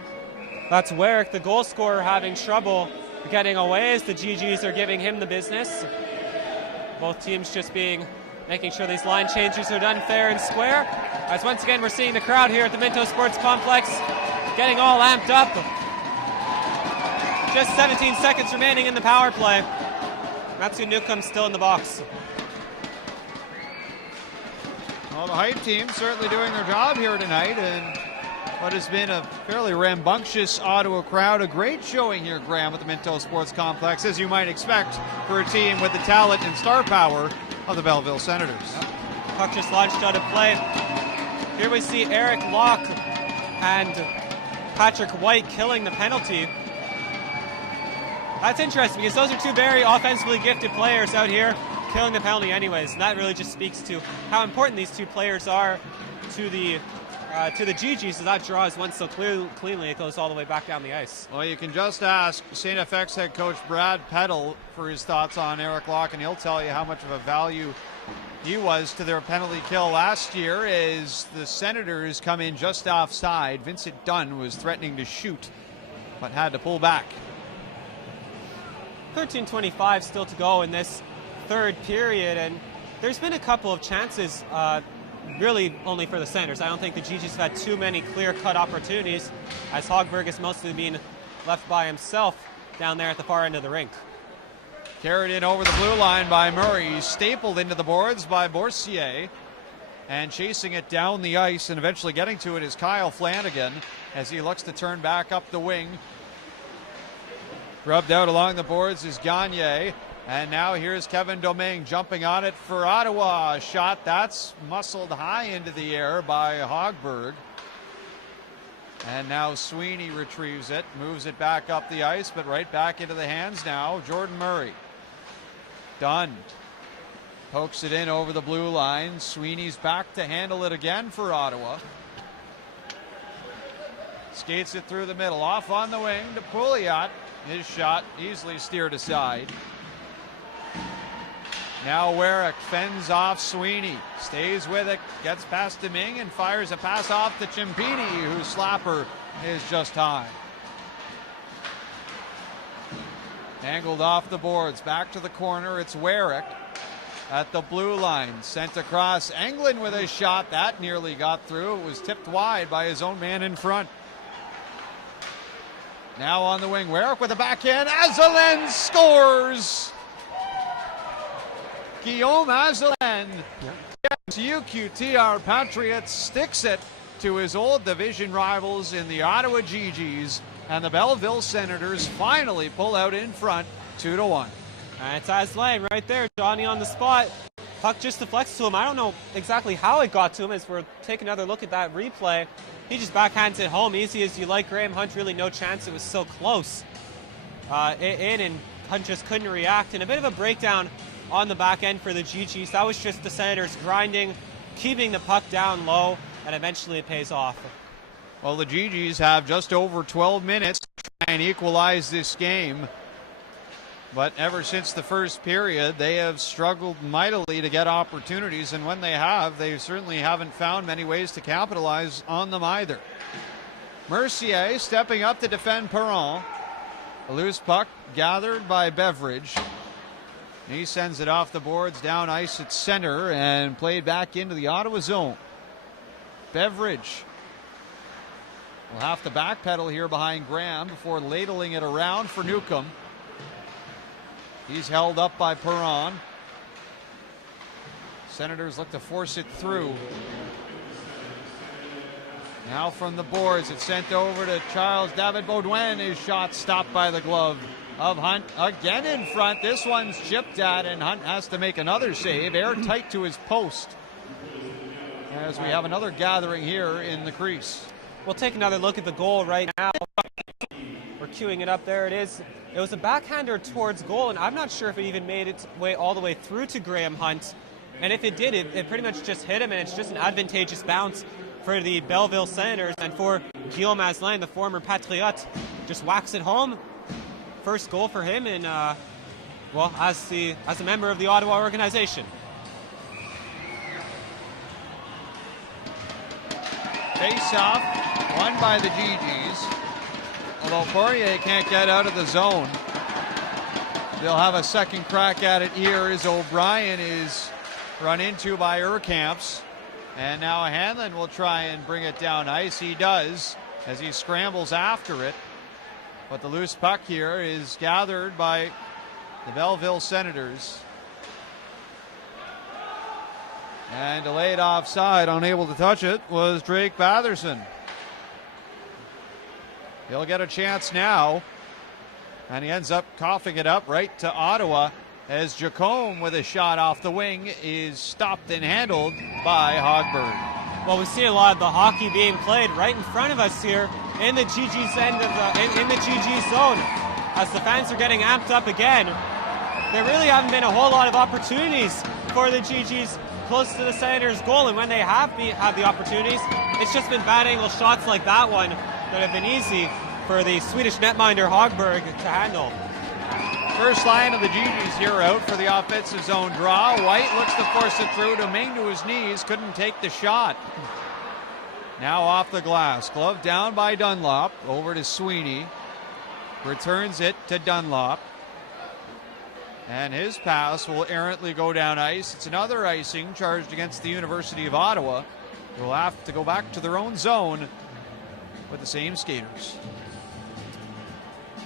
that's Werek, the goal scorer, having trouble getting away as the GeeGees are giving him the business. Both teams just making sure these line changes are done fair and square. As once again we're seeing the crowd here at the Minto Sports Complex getting all amped up. Just 17 seconds remaining in the power play. Matthew Newcomb's still in the box. Well, the hype team certainly doing their job here tonight, and what has been a fairly rambunctious Ottawa crowd. A great showing here, Graham, at the Minto Sports Complex, as you might expect for a team with the talent and star power of the Belleville Senators. Puck just launched out of play. Here we see Eric Locke and Patrick White killing the penalty. That's interesting because those are two very offensively gifted players out here killing the penalty anyways, and that really just speaks to how important these two players are to the GeeGees, so that draws one so cleanly it goes all the way back down the ice. Well, you can just ask St. FX head coach Brad Peddle for his thoughts on Eric Locke, and he'll tell you how much of a value he was to their penalty kill last year as the Senators come in just offside. Vincent Dunn was threatening to shoot, but had to pull back. 13:25 still to go in this third period, and there's been a couple of chances, really only for the Senators. I don't think the GeeGees have had too many clear-cut opportunities, as Hogberg has mostly been left by himself down there at the far end of the rink. Carried in over the blue line by Murray, stapled into the boards by Boursier, and chasing it down the ice and eventually getting to it is Kyle Flanagan as he looks to turn back up the wing. Rubbed out along the boards is Gagne. And now here's Kevin Domingue jumping on it for Ottawa. A shot that's muscled high into the air by Hogberg. And now Sweeney retrieves it, moves it back up the ice, but right back into the hands now. Jordan Murray. Dunn pokes it in over the blue line. Sweeney's back to handle it again for Ottawa. Skates it through the middle, off on the wing to Pouliot. His shot easily steered aside. Now Werek fends off Sweeney, stays with it, gets past Domingue and fires a pass off to Ciampini, whose slapper is just high. Angled off the boards, back to the corner, it's Werek at the blue line, sent across. Englund with a shot, that nearly got through. It was tipped wide by his own man in front. Now on the wing, Werek with a backhand, Asselin scores! Guillaume Asselin gets UQTR Patriots, sticks it to his old division rivals in the Ottawa GeeGees, and the Belleville Senators finally pull out in front 2-1. And it's Asselin right there, Johnny on the spot. Puck just deflects to him. I don't know exactly how it got to him as we're taking another look at that replay. He just backhands it home, easy as you like. Graham Hunt, really no chance. It was so close and Hunt just couldn't react. And a bit of a breakdown on the back end for the GeeGees. That was just the Senators grinding, keeping the puck down low, and eventually it pays off. Well, the GeeGees have just over 12 minutes to try and equalize this game. But ever since the first period, they have struggled mightily to get opportunities, and when they have, they certainly haven't found many ways to capitalize on them either. Mercier stepping up to defend Perron. A loose puck gathered by Beveridge. He sends it off the boards, down ice at center, and played back into the Ottawa zone. Beveridge will have to backpedal here behind Graham before ladling it around for Newcomb. He's held up by Perron. Senators look to force it through. Now from the boards, it's sent over to Charles David Beaudoin. His shot stopped by the glove of Hunt. Again in front. This one's chipped at, and Hunt has to make another save. Airtight to his post. as we have another gathering here in the crease. We'll take another look at the goal right now. We're queuing it up. There it is. It was a backhander towards goal, and I'm not sure if it even made its way all the way through to Graham Hunt. And if it did, it pretty much just hit him, and it's just an advantageous bounce for the Belleville Senators. And for Guillaume Asselin, the former Patriote, just whacks it home. First goal for him, and well, as a member of the Ottawa organization. Face-off, won by the GeeGees. Although Poirier can't get out of the zone. They'll have a second crack at it here as O'Brien is run into by Urkamps. And now Hanlon will try and bring it down ice. He does as he scrambles after it. But the loose puck here is gathered by the Belleville Senators. And delayed offside, unable to touch it, was Drake Batherson. He'll get a chance now. And he ends up coughing it up right to Ottawa as Guillaume with a shot off the wing is stopped and handled by Hogberg. Well, we see a lot of the hockey being played right in front of us here in the GeeGees end of in the GeeGees zone. As the fans are getting amped up again, there really haven't been a whole lot of opportunities for the GeeGees close to the Senators' goal, and when they have the opportunities, it's just been bad angle shots like that one that have been easy for the Swedish netminder Hogberg to handle. First line of the GeeGees here out for the offensive zone draw. White looks to force it through. Domingue to his knees, couldn't take the shot. Now off the glass, glove down by Dunlop, over to Sweeney. Returns it to Dunlop. And his pass will errantly go down ice. It's another icing charged against the University of Ottawa. They'll have to go back to their own zone with the same skaters.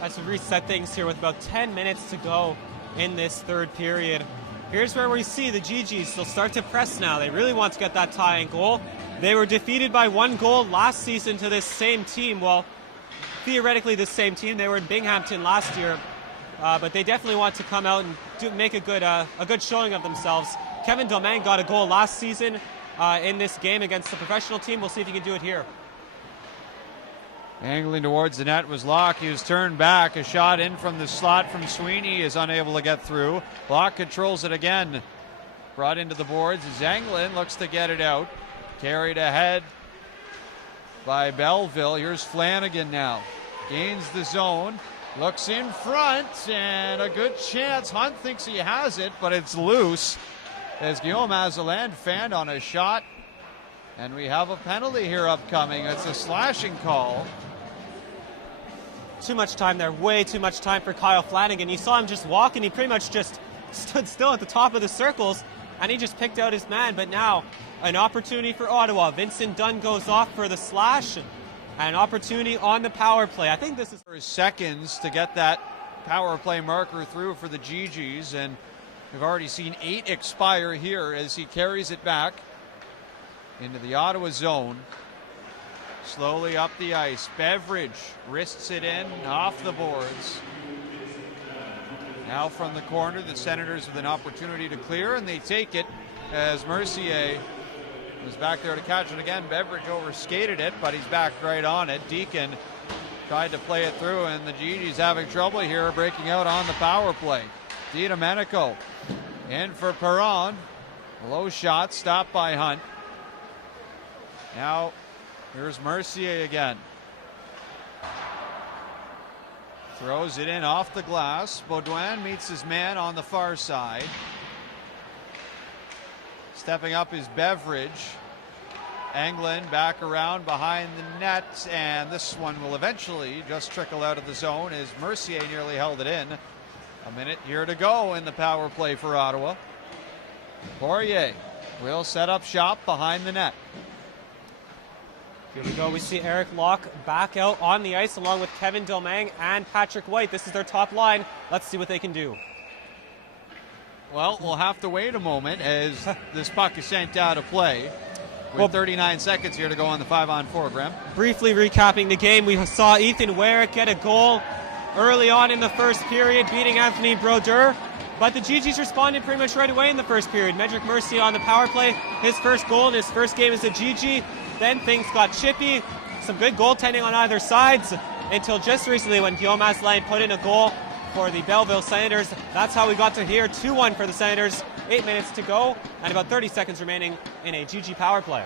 Let's reset things here with about 10 minutes to go in this third period. Here's where we see the GeeGees. They'll start to press now. They really want to get that tying goal. They were defeated by 1 goal last season to this same team. Well, theoretically this same team. They were in Binghamton last year. But they definitely want to come out and make a good showing of themselves. Kevin Domingue got a goal last season in this game against the professional team. We'll see if he can do it here. Angling towards the net was Locke. He was turned back. A shot in from the slot from Sweeney is unable to get through. Locke controls it again. Brought into the boards. Zanglin looks to get it out. Carried ahead by Belleville. Here's Flanagan now. Gains the zone. Looks in front, and a good chance. Hunt thinks he has it, but it's loose as Guillaume Asselin fanned on a shot. And we have a penalty here upcoming. It's a slashing call. Too much time there, way too much time for Kyle Flanagan. You saw him just walk, and he pretty much just stood still at the top of the circles, and he just picked out his man. But now, an opportunity for Ottawa. Vincent Dunn goes off for the slash. An opportunity on the power play. I think this is seconds to get that power play marker through for the GeeGees, and we've already seen 8 expire here as he carries it back into the Ottawa zone. Slowly up the ice. Beveridge wrists it in off the boards. Now from the corner, the Senators with an opportunity to clear, and they take it as Mercier was back there to catch it again. Beveridge overskated it, but he's back right on it. Deacon tried to play it through, and the GeeGees having trouble here breaking out on the power play. DiDomenico in for Perron. Low shot stopped by Hunt. Now here's Mercier again. Throws it in off the glass. Beaudoin meets his man on the far side. Stepping up is Beveridge. Anglin back around behind the net, and this one will eventually just trickle out of the zone as Mercier nearly held it in. A minute here to go in the power play for Ottawa. Poirier will set up shop behind the net. Here we go. We see Eric Locke back out on the ice along with Kevin Domingue and Patrick White. This is their top line. Let's see what they can do. Well, we'll have to wait a moment as this puck is sent out of play. With 39 seconds here to go on the 5-on-4, Graham. Briefly recapping the game, we saw Ethan Werek get a goal early on in the first period, beating Anthony Brodeur. But the GeeGees responded pretty much right away in the first period. Medrick Mercier on the power play, his first goal in his first game as a GeeGee. Then things got chippy. Some good goaltending on either sides until just recently when Guillaume Asselin put in a goal for the Belleville Senators. That's how we got to here, 2-1 for the Senators. 8 minutes to go and about 30 seconds remaining in a GeeGee power play.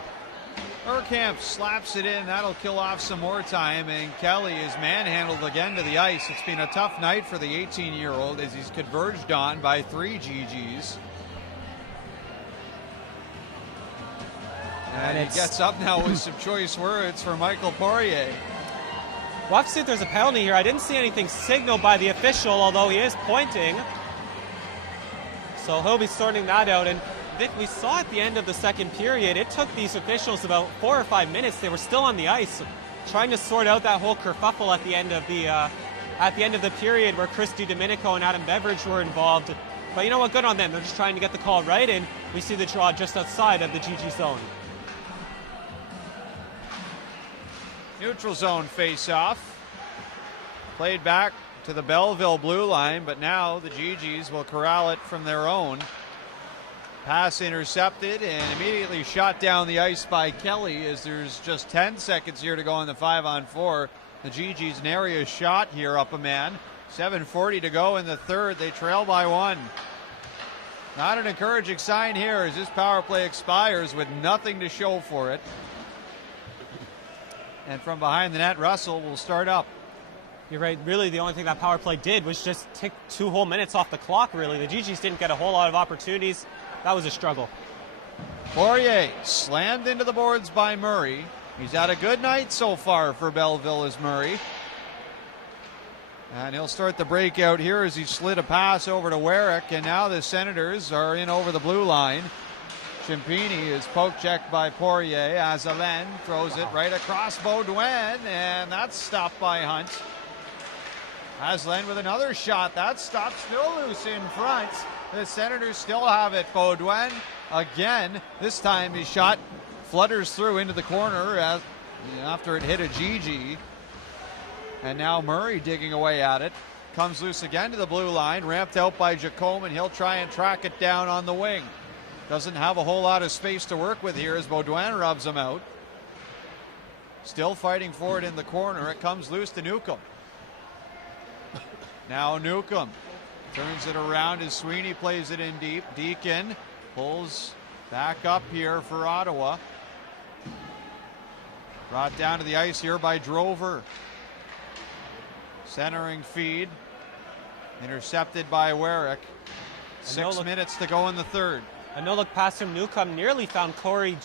Urkamp slaps it in. That'll kill off some more time, and Kelly is manhandled again to the ice. It's been a tough night for the 18-year-old as he's converged on by 3 GeeGees. And he gets up now with some choice words for Michael Poirier. We'll have to see if there's a penalty here. I didn't see anything signaled by the official, although he is pointing. So he'll be sorting that out. And Vic, we saw at the end of the second period, it took these officials about 4 or 5 minutes. They were still on the ice, trying to sort out that whole kerfuffle at the end of the period where Chris DiDomenico and Adam Beveridge were involved. But you know what? Good on them. They're just trying to get the call right, and we see the draw just outside of the GeeGee zone. Neutral zone face-off. Played back to the Belleville blue line, but now the GeeGees will corral it from their own. Pass intercepted and immediately shot down the ice by Kelly as there's just 10 seconds here to go in the 5-on-4. The GeeGees nary a shot here up a man. 7:40 to go in the third. They trail by 1. Not an encouraging sign here as this power play expires with nothing to show for it. And from behind the net, Russell will start up. You're right. Really, the only thing that power play did was just take 2 whole minutes off the clock, really. The GeeGees didn't get a whole lot of opportunities. That was a struggle. Poirier slammed into the boards by Murray. He's had a good night so far for Belleville as Murray. And he'll start the breakout here as he slid a pass over to Werek. And now the Senators are in over the blue line. Ciampini is poke checked by Poirier. Asselin throws it right across Beaudoin, and that's stopped by Hunt. Asselin with another shot. That stop still loose in front. The Senators still have it. Beaudoin again. This time his shot flutters through into the corner after it hit a GeeGee. And now Murray digging away at it. Comes loose again to the blue line. Ramped out by Guillaume, and he'll try and track it down on the wing. Doesn't have a whole lot of space to work with here as Beaudoin rubs him out. Still fighting for it in the corner. It comes loose to Newcomb. Now Newcomb turns it around as Sweeney plays it in deep. Deacon pulls back up here for Ottawa. Brought down to the ice here by Drover. Centering feed. Intercepted by Werek. 6 minutes to go in the third. A no-look pass from Newcomb nearly found Cody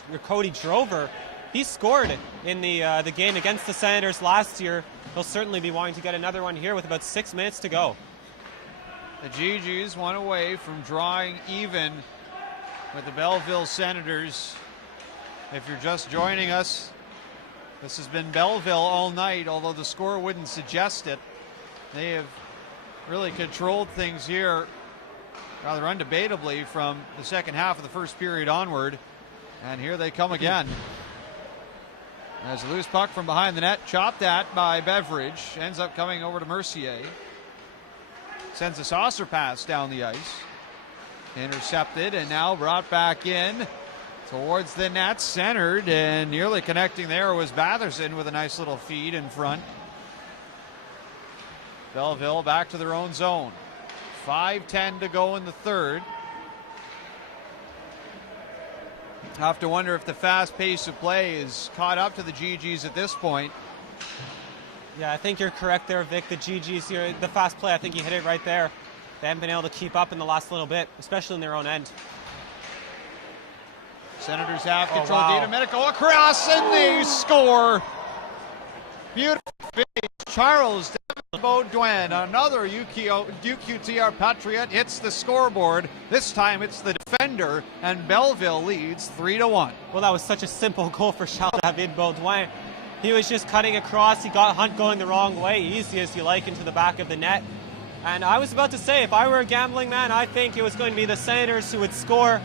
Drover. He scored in the game against the Senators last year. He'll certainly be wanting to get another one here with about 6 minutes to go. The GeeGees one away from drawing even with the Belleville Senators. If you're just joining us, this has been Belleville all night, although the score wouldn't suggest it. They have really controlled things here rather undebatably from the second half of the first period onward. And here they come again. As a loose puck from behind the net, chopped at by Beveridge, ends up coming over to Mercier. Sends a saucer pass down the ice. Intercepted and now brought back in towards the net, centered, and nearly connecting there was Batherson with a nice little feed in front. Belleville back to their own zone. 5:10 to go in the third. I have to wonder if the fast pace of play is caught up to the GeeGees at this point. Yeah, I think you're correct there, Vic. The GeeGees here, the fast play, I think you hit it right there. They haven't been able to keep up in the last little bit, especially in their own end. Senators have control. DiDomenico across, and they score. Beautiful finish. Charles Beaudoin, another UQTR Patriot, hits the scoreboard. This time it's the defender, and Belleville leads 3-1. Well, that was such a simple goal for Charles Beaudoin. He was just cutting across. He got Hunt going the wrong way, easy as you like, into the back of the net. And I was about to say, if I were a gambling man, I think it was going to be the Senators who would score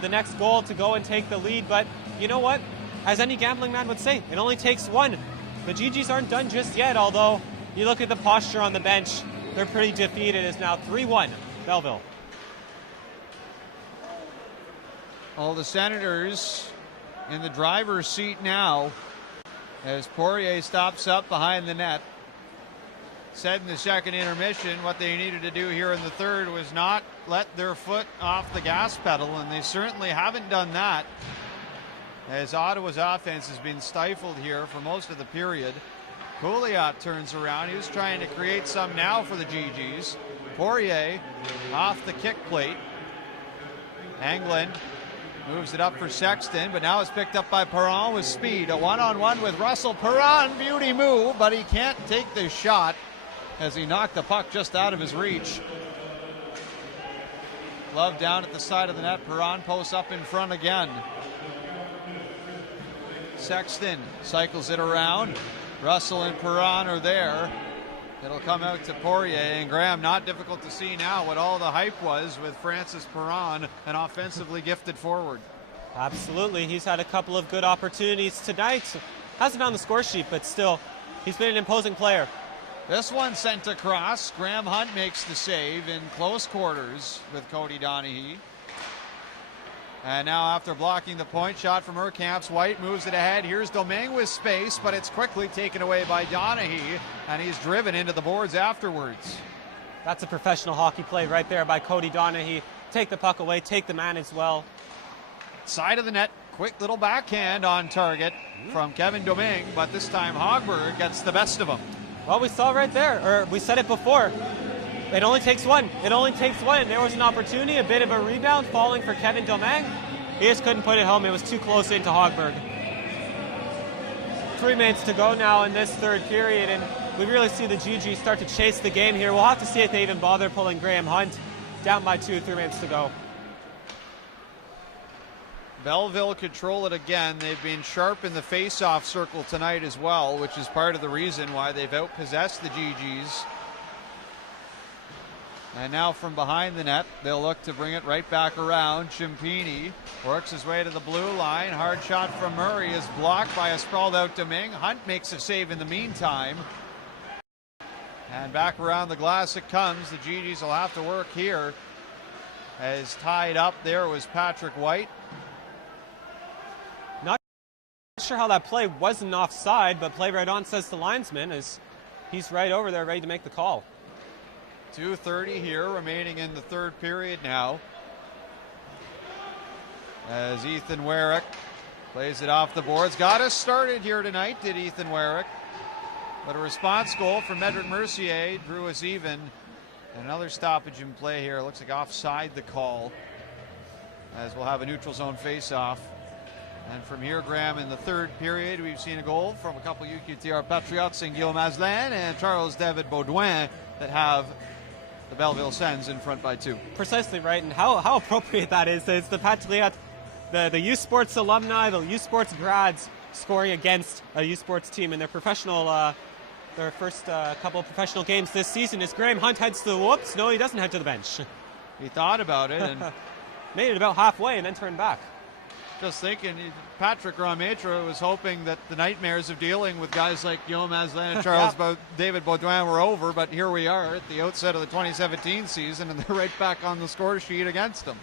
the next goal to go and take the lead. But you know what? As any gambling man would say, it only takes one. The GeeGees aren't done just yet, although you look at the posture on the bench, they're pretty defeated. It's now 3-1, Belleville. Well, the Senators in the driver's seat now as Poirier stops up behind the net. Said in the second intermission what they needed to do here in the third was not let their foot off the gas pedal, and they certainly haven't done that, as Ottawa's offense has been stifled here for most of the period. Pouliot turns around. He was trying to create some now for the GeeGees. Poirier off the kick plate. Anglin moves it up for Sexton, but now it's picked up by Perron with speed. A one-on-one with Russell. Perron, beauty move, but he can't take the shot as he knocked the puck just out of his reach. Glove down at the side of the net. Perron posts up in front again. Sexton cycles it around. Russell and Perron are there. It'll come out to Poirier, and Graham, not difficult to see now what all the hype was with Francis Perron, an offensively gifted forward. Absolutely. He's had a couple of good opportunities tonight. Hasn't on the score sheet, but still, he's been an imposing player. This one sent across. Graham Hunt makes the save in close quarters with Cody Donaghy. And now after blocking the point shot from Urkamps, White moves it ahead. Here's Domingue with space, but it's quickly taken away by Donaghy, and he's driven into the boards afterwards. That's a professional hockey play right there by Cody Donaghy. Take the puck away, take the man as well. Side of the net, quick little backhand on target from Kevin Domingue, but this time Hogberg gets the best of him. Well, we saw right there, or we said it before. It only takes one. It only takes one. There was an opportunity, a bit of a rebound falling for Kevin Domingue. He just couldn't put it home. It was too close into Hogberg. 3 minutes to go now in this third period, and we really see the GeeGees start to chase the game here. We'll have to see if they even bother pulling Graham Hunt. Down by 2, 3 minutes to go. Belleville control it again. They've been sharp in the face-off circle tonight as well, which is part of the reason why they've outpossessed the GeeGees. And now from behind the net, they'll look to bring it right back around. Ciampini works his way to the blue line. Hard shot from Murray is blocked by a sprawled-out Domingue. Hunt makes a save in the meantime. And back around the glass it comes. The GeeGees will have to work here. As tied up there was Patrick White. Not sure how that play wasn't offside, but play right on, says the linesman, as he's right over there ready to make the call. 2:30 here remaining in the third period now, as Ethan Werek plays it off the boards. Got us started here tonight, did Ethan Werek, but a response goal from Medrick Mercier drew us even. And another stoppage in play here. Looks like offside the call, as we'll have a neutral zone face-off. And from here, Graham, in the third period, we've seen a goal from a couple UQTR Patriots in Guillaume Asselin and Charles David Beaudoin that have the Belleville Sens in front by 2. Precisely right, and how appropriate that is. It's the Patriots, the U Sports alumni, the U Sports grads scoring against a U Sports team in their professional, their first couple of professional games this season. As Graham Hunt heads to the whoops, no, he doesn't head to the bench. He thought about it and made it about halfway and then turned back. Just thinking, Patrick Rametra was hoping that the nightmares of dealing with guys like Guillaume Asselin and Charles David Beaudoin were over, but here we are at the outset of the 2017 season, and they're right back on the score sheet against them.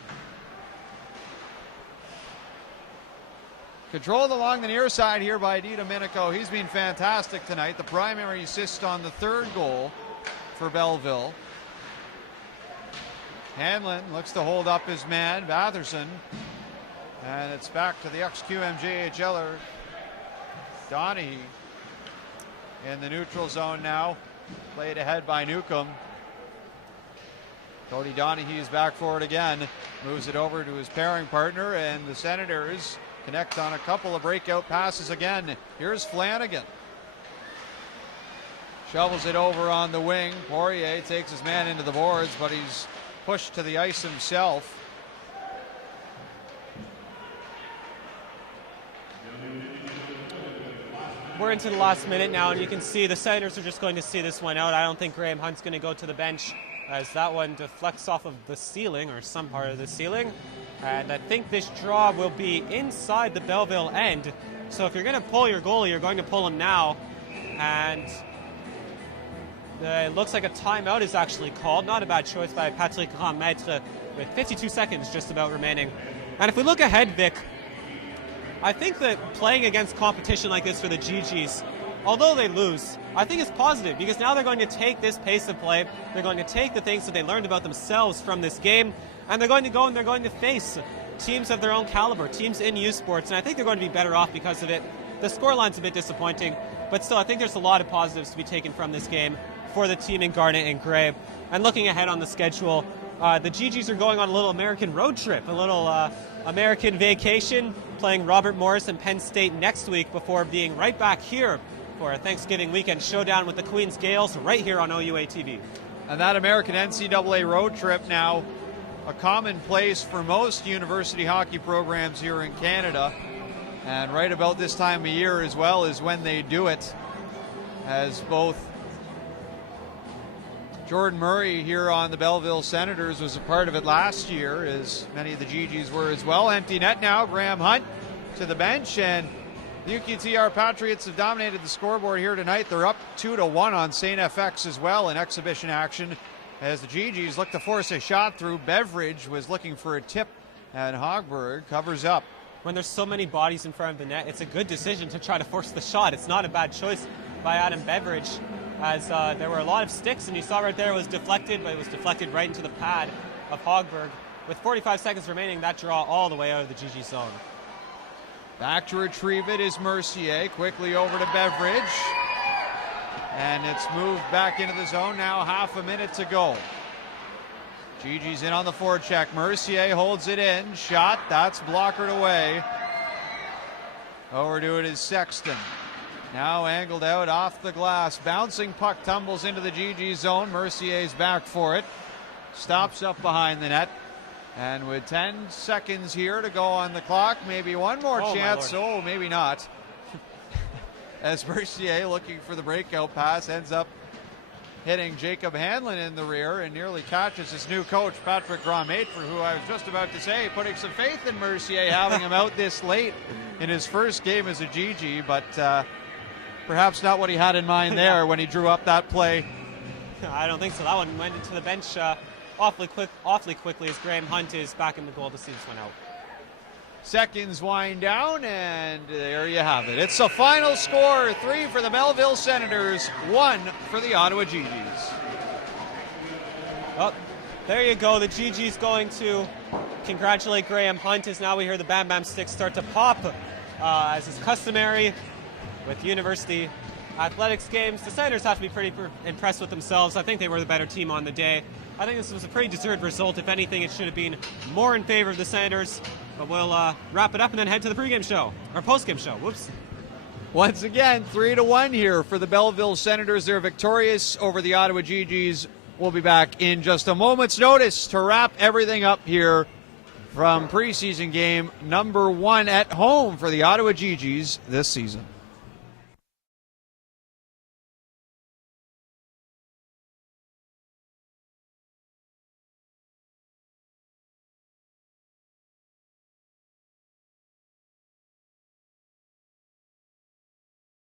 Controlled along the near side here by DiDomenico. He's been fantastic tonight. The primary assist on the third goal for Belleville. Hanlon looks to hold up his man, Batherson. And it's back to the ex-QMJHLer, Donaghy, in the neutral zone now. Played ahead by Newcomb. Cody Donaghy is back for it again. Moves it over to his pairing partner, and the Senators connect on a couple of breakout passes again. Here's Flanagan. Shovels it over on the wing. Poirier takes his man into the boards, but he's pushed to the ice himself. We're into the last minute now, and you can see the Senators are just going to see this one out. I don't think Graham Hunt's going to go to the bench, as that one deflects off of the ceiling, or some part of the ceiling. And I think this draw will be inside the Belleville end. So if you're going to pull your goalie, you're going to pull him now. And it looks like a timeout is actually called. Not a bad choice by Patrick Rametra, with 52 seconds just about remaining. And if we look ahead, Vic, I think that playing against competition like this for the GeeGees, although they lose, I think it's positive because now they're going to take this pace of play, they're going to take the things that they learned about themselves from this game, and they're going to go and they're going to face teams of their own caliber, teams in U Sports, and I think they're going to be better off because of it. The scoreline's a bit disappointing, but still I think there's a lot of positives to be taken from this game for the team in Garnet and Gray. And looking ahead on the schedule, the GeeGees are going on a little American road trip, a little American vacation, playing Robert Morris and Penn State next week before being right back here for a Thanksgiving weekend showdown with the Queens Gales right here on OUA TV. And that American NCAA road trip now a commonplace for most university hockey programs here in Canada. And right about this time of year as well is when they do it, as both Jordan Murray here on the Belleville Senators was a part of it last year, as many of the GeeGees were as well. Empty net now, Graham Hunt to the bench, and the UQTR Patriots have dominated the scoreboard here tonight. They're up 2-1 on St. FX as well in exhibition action, as the GeeGees look to force a shot through. Beveridge was looking for a tip, and Hogberg covers up. When there's so many bodies in front of the net, it's a good decision to try to force the shot. It's not a bad choice by Adam Beveridge, as there were a lot of sticks, and you saw right there it was deflected, but it was deflected right into the pad of Hogberg. With 45 seconds remaining, that draw all the way out of the GeeGee zone. Back to retrieve it is Mercier, quickly over to Beveridge, and it's moved back into the zone now, half a minute to go. GeeGees in on the forecheck. Mercier holds it in. Shot. That's blockered away. Over to it is Sexton. Now angled out off the glass. Bouncing puck tumbles into the GeeGee zone. Mercier's back for it. Stops up behind the net. And with 10 seconds here to go on the clock, maybe one more chance. Oh, maybe not. As Mercier, looking for the breakout pass, ends up hitting Jacob Hanlon in the rear and nearly catches his new coach, Patrick Gromate, for who I was just about to say, putting some faith in Mercier, having him out this late in his first game as a GeeGee, but perhaps not what he had in mind there when he drew up that play. I don't think so. That one went into the bench awfully quickly as Graham Hunt is back in the goal to see this one out. Seconds wind down, and there you have it. It's a final score, 3 for the Belleville Senators, 1 for the Ottawa GeeGees. Oh, there you go. The GeeGees going to congratulate Graham Hunt as now we hear the Bam Bam sticks start to pop as is customary with university athletics games. The Senators have to be pretty impressed with themselves. I think they were the better team on the day. I think this was a pretty deserved result. If anything, it should have been more in favor of the Senators. But we'll wrap it up and then head to the pregame show, or postgame show. Whoops. Once again, 3-1 here for the Belleville Senators. They're victorious over the Ottawa GeeGees. We'll be back in just a moment's notice to wrap everything up here from preseason game number 1 at home for the Ottawa GeeGees this season.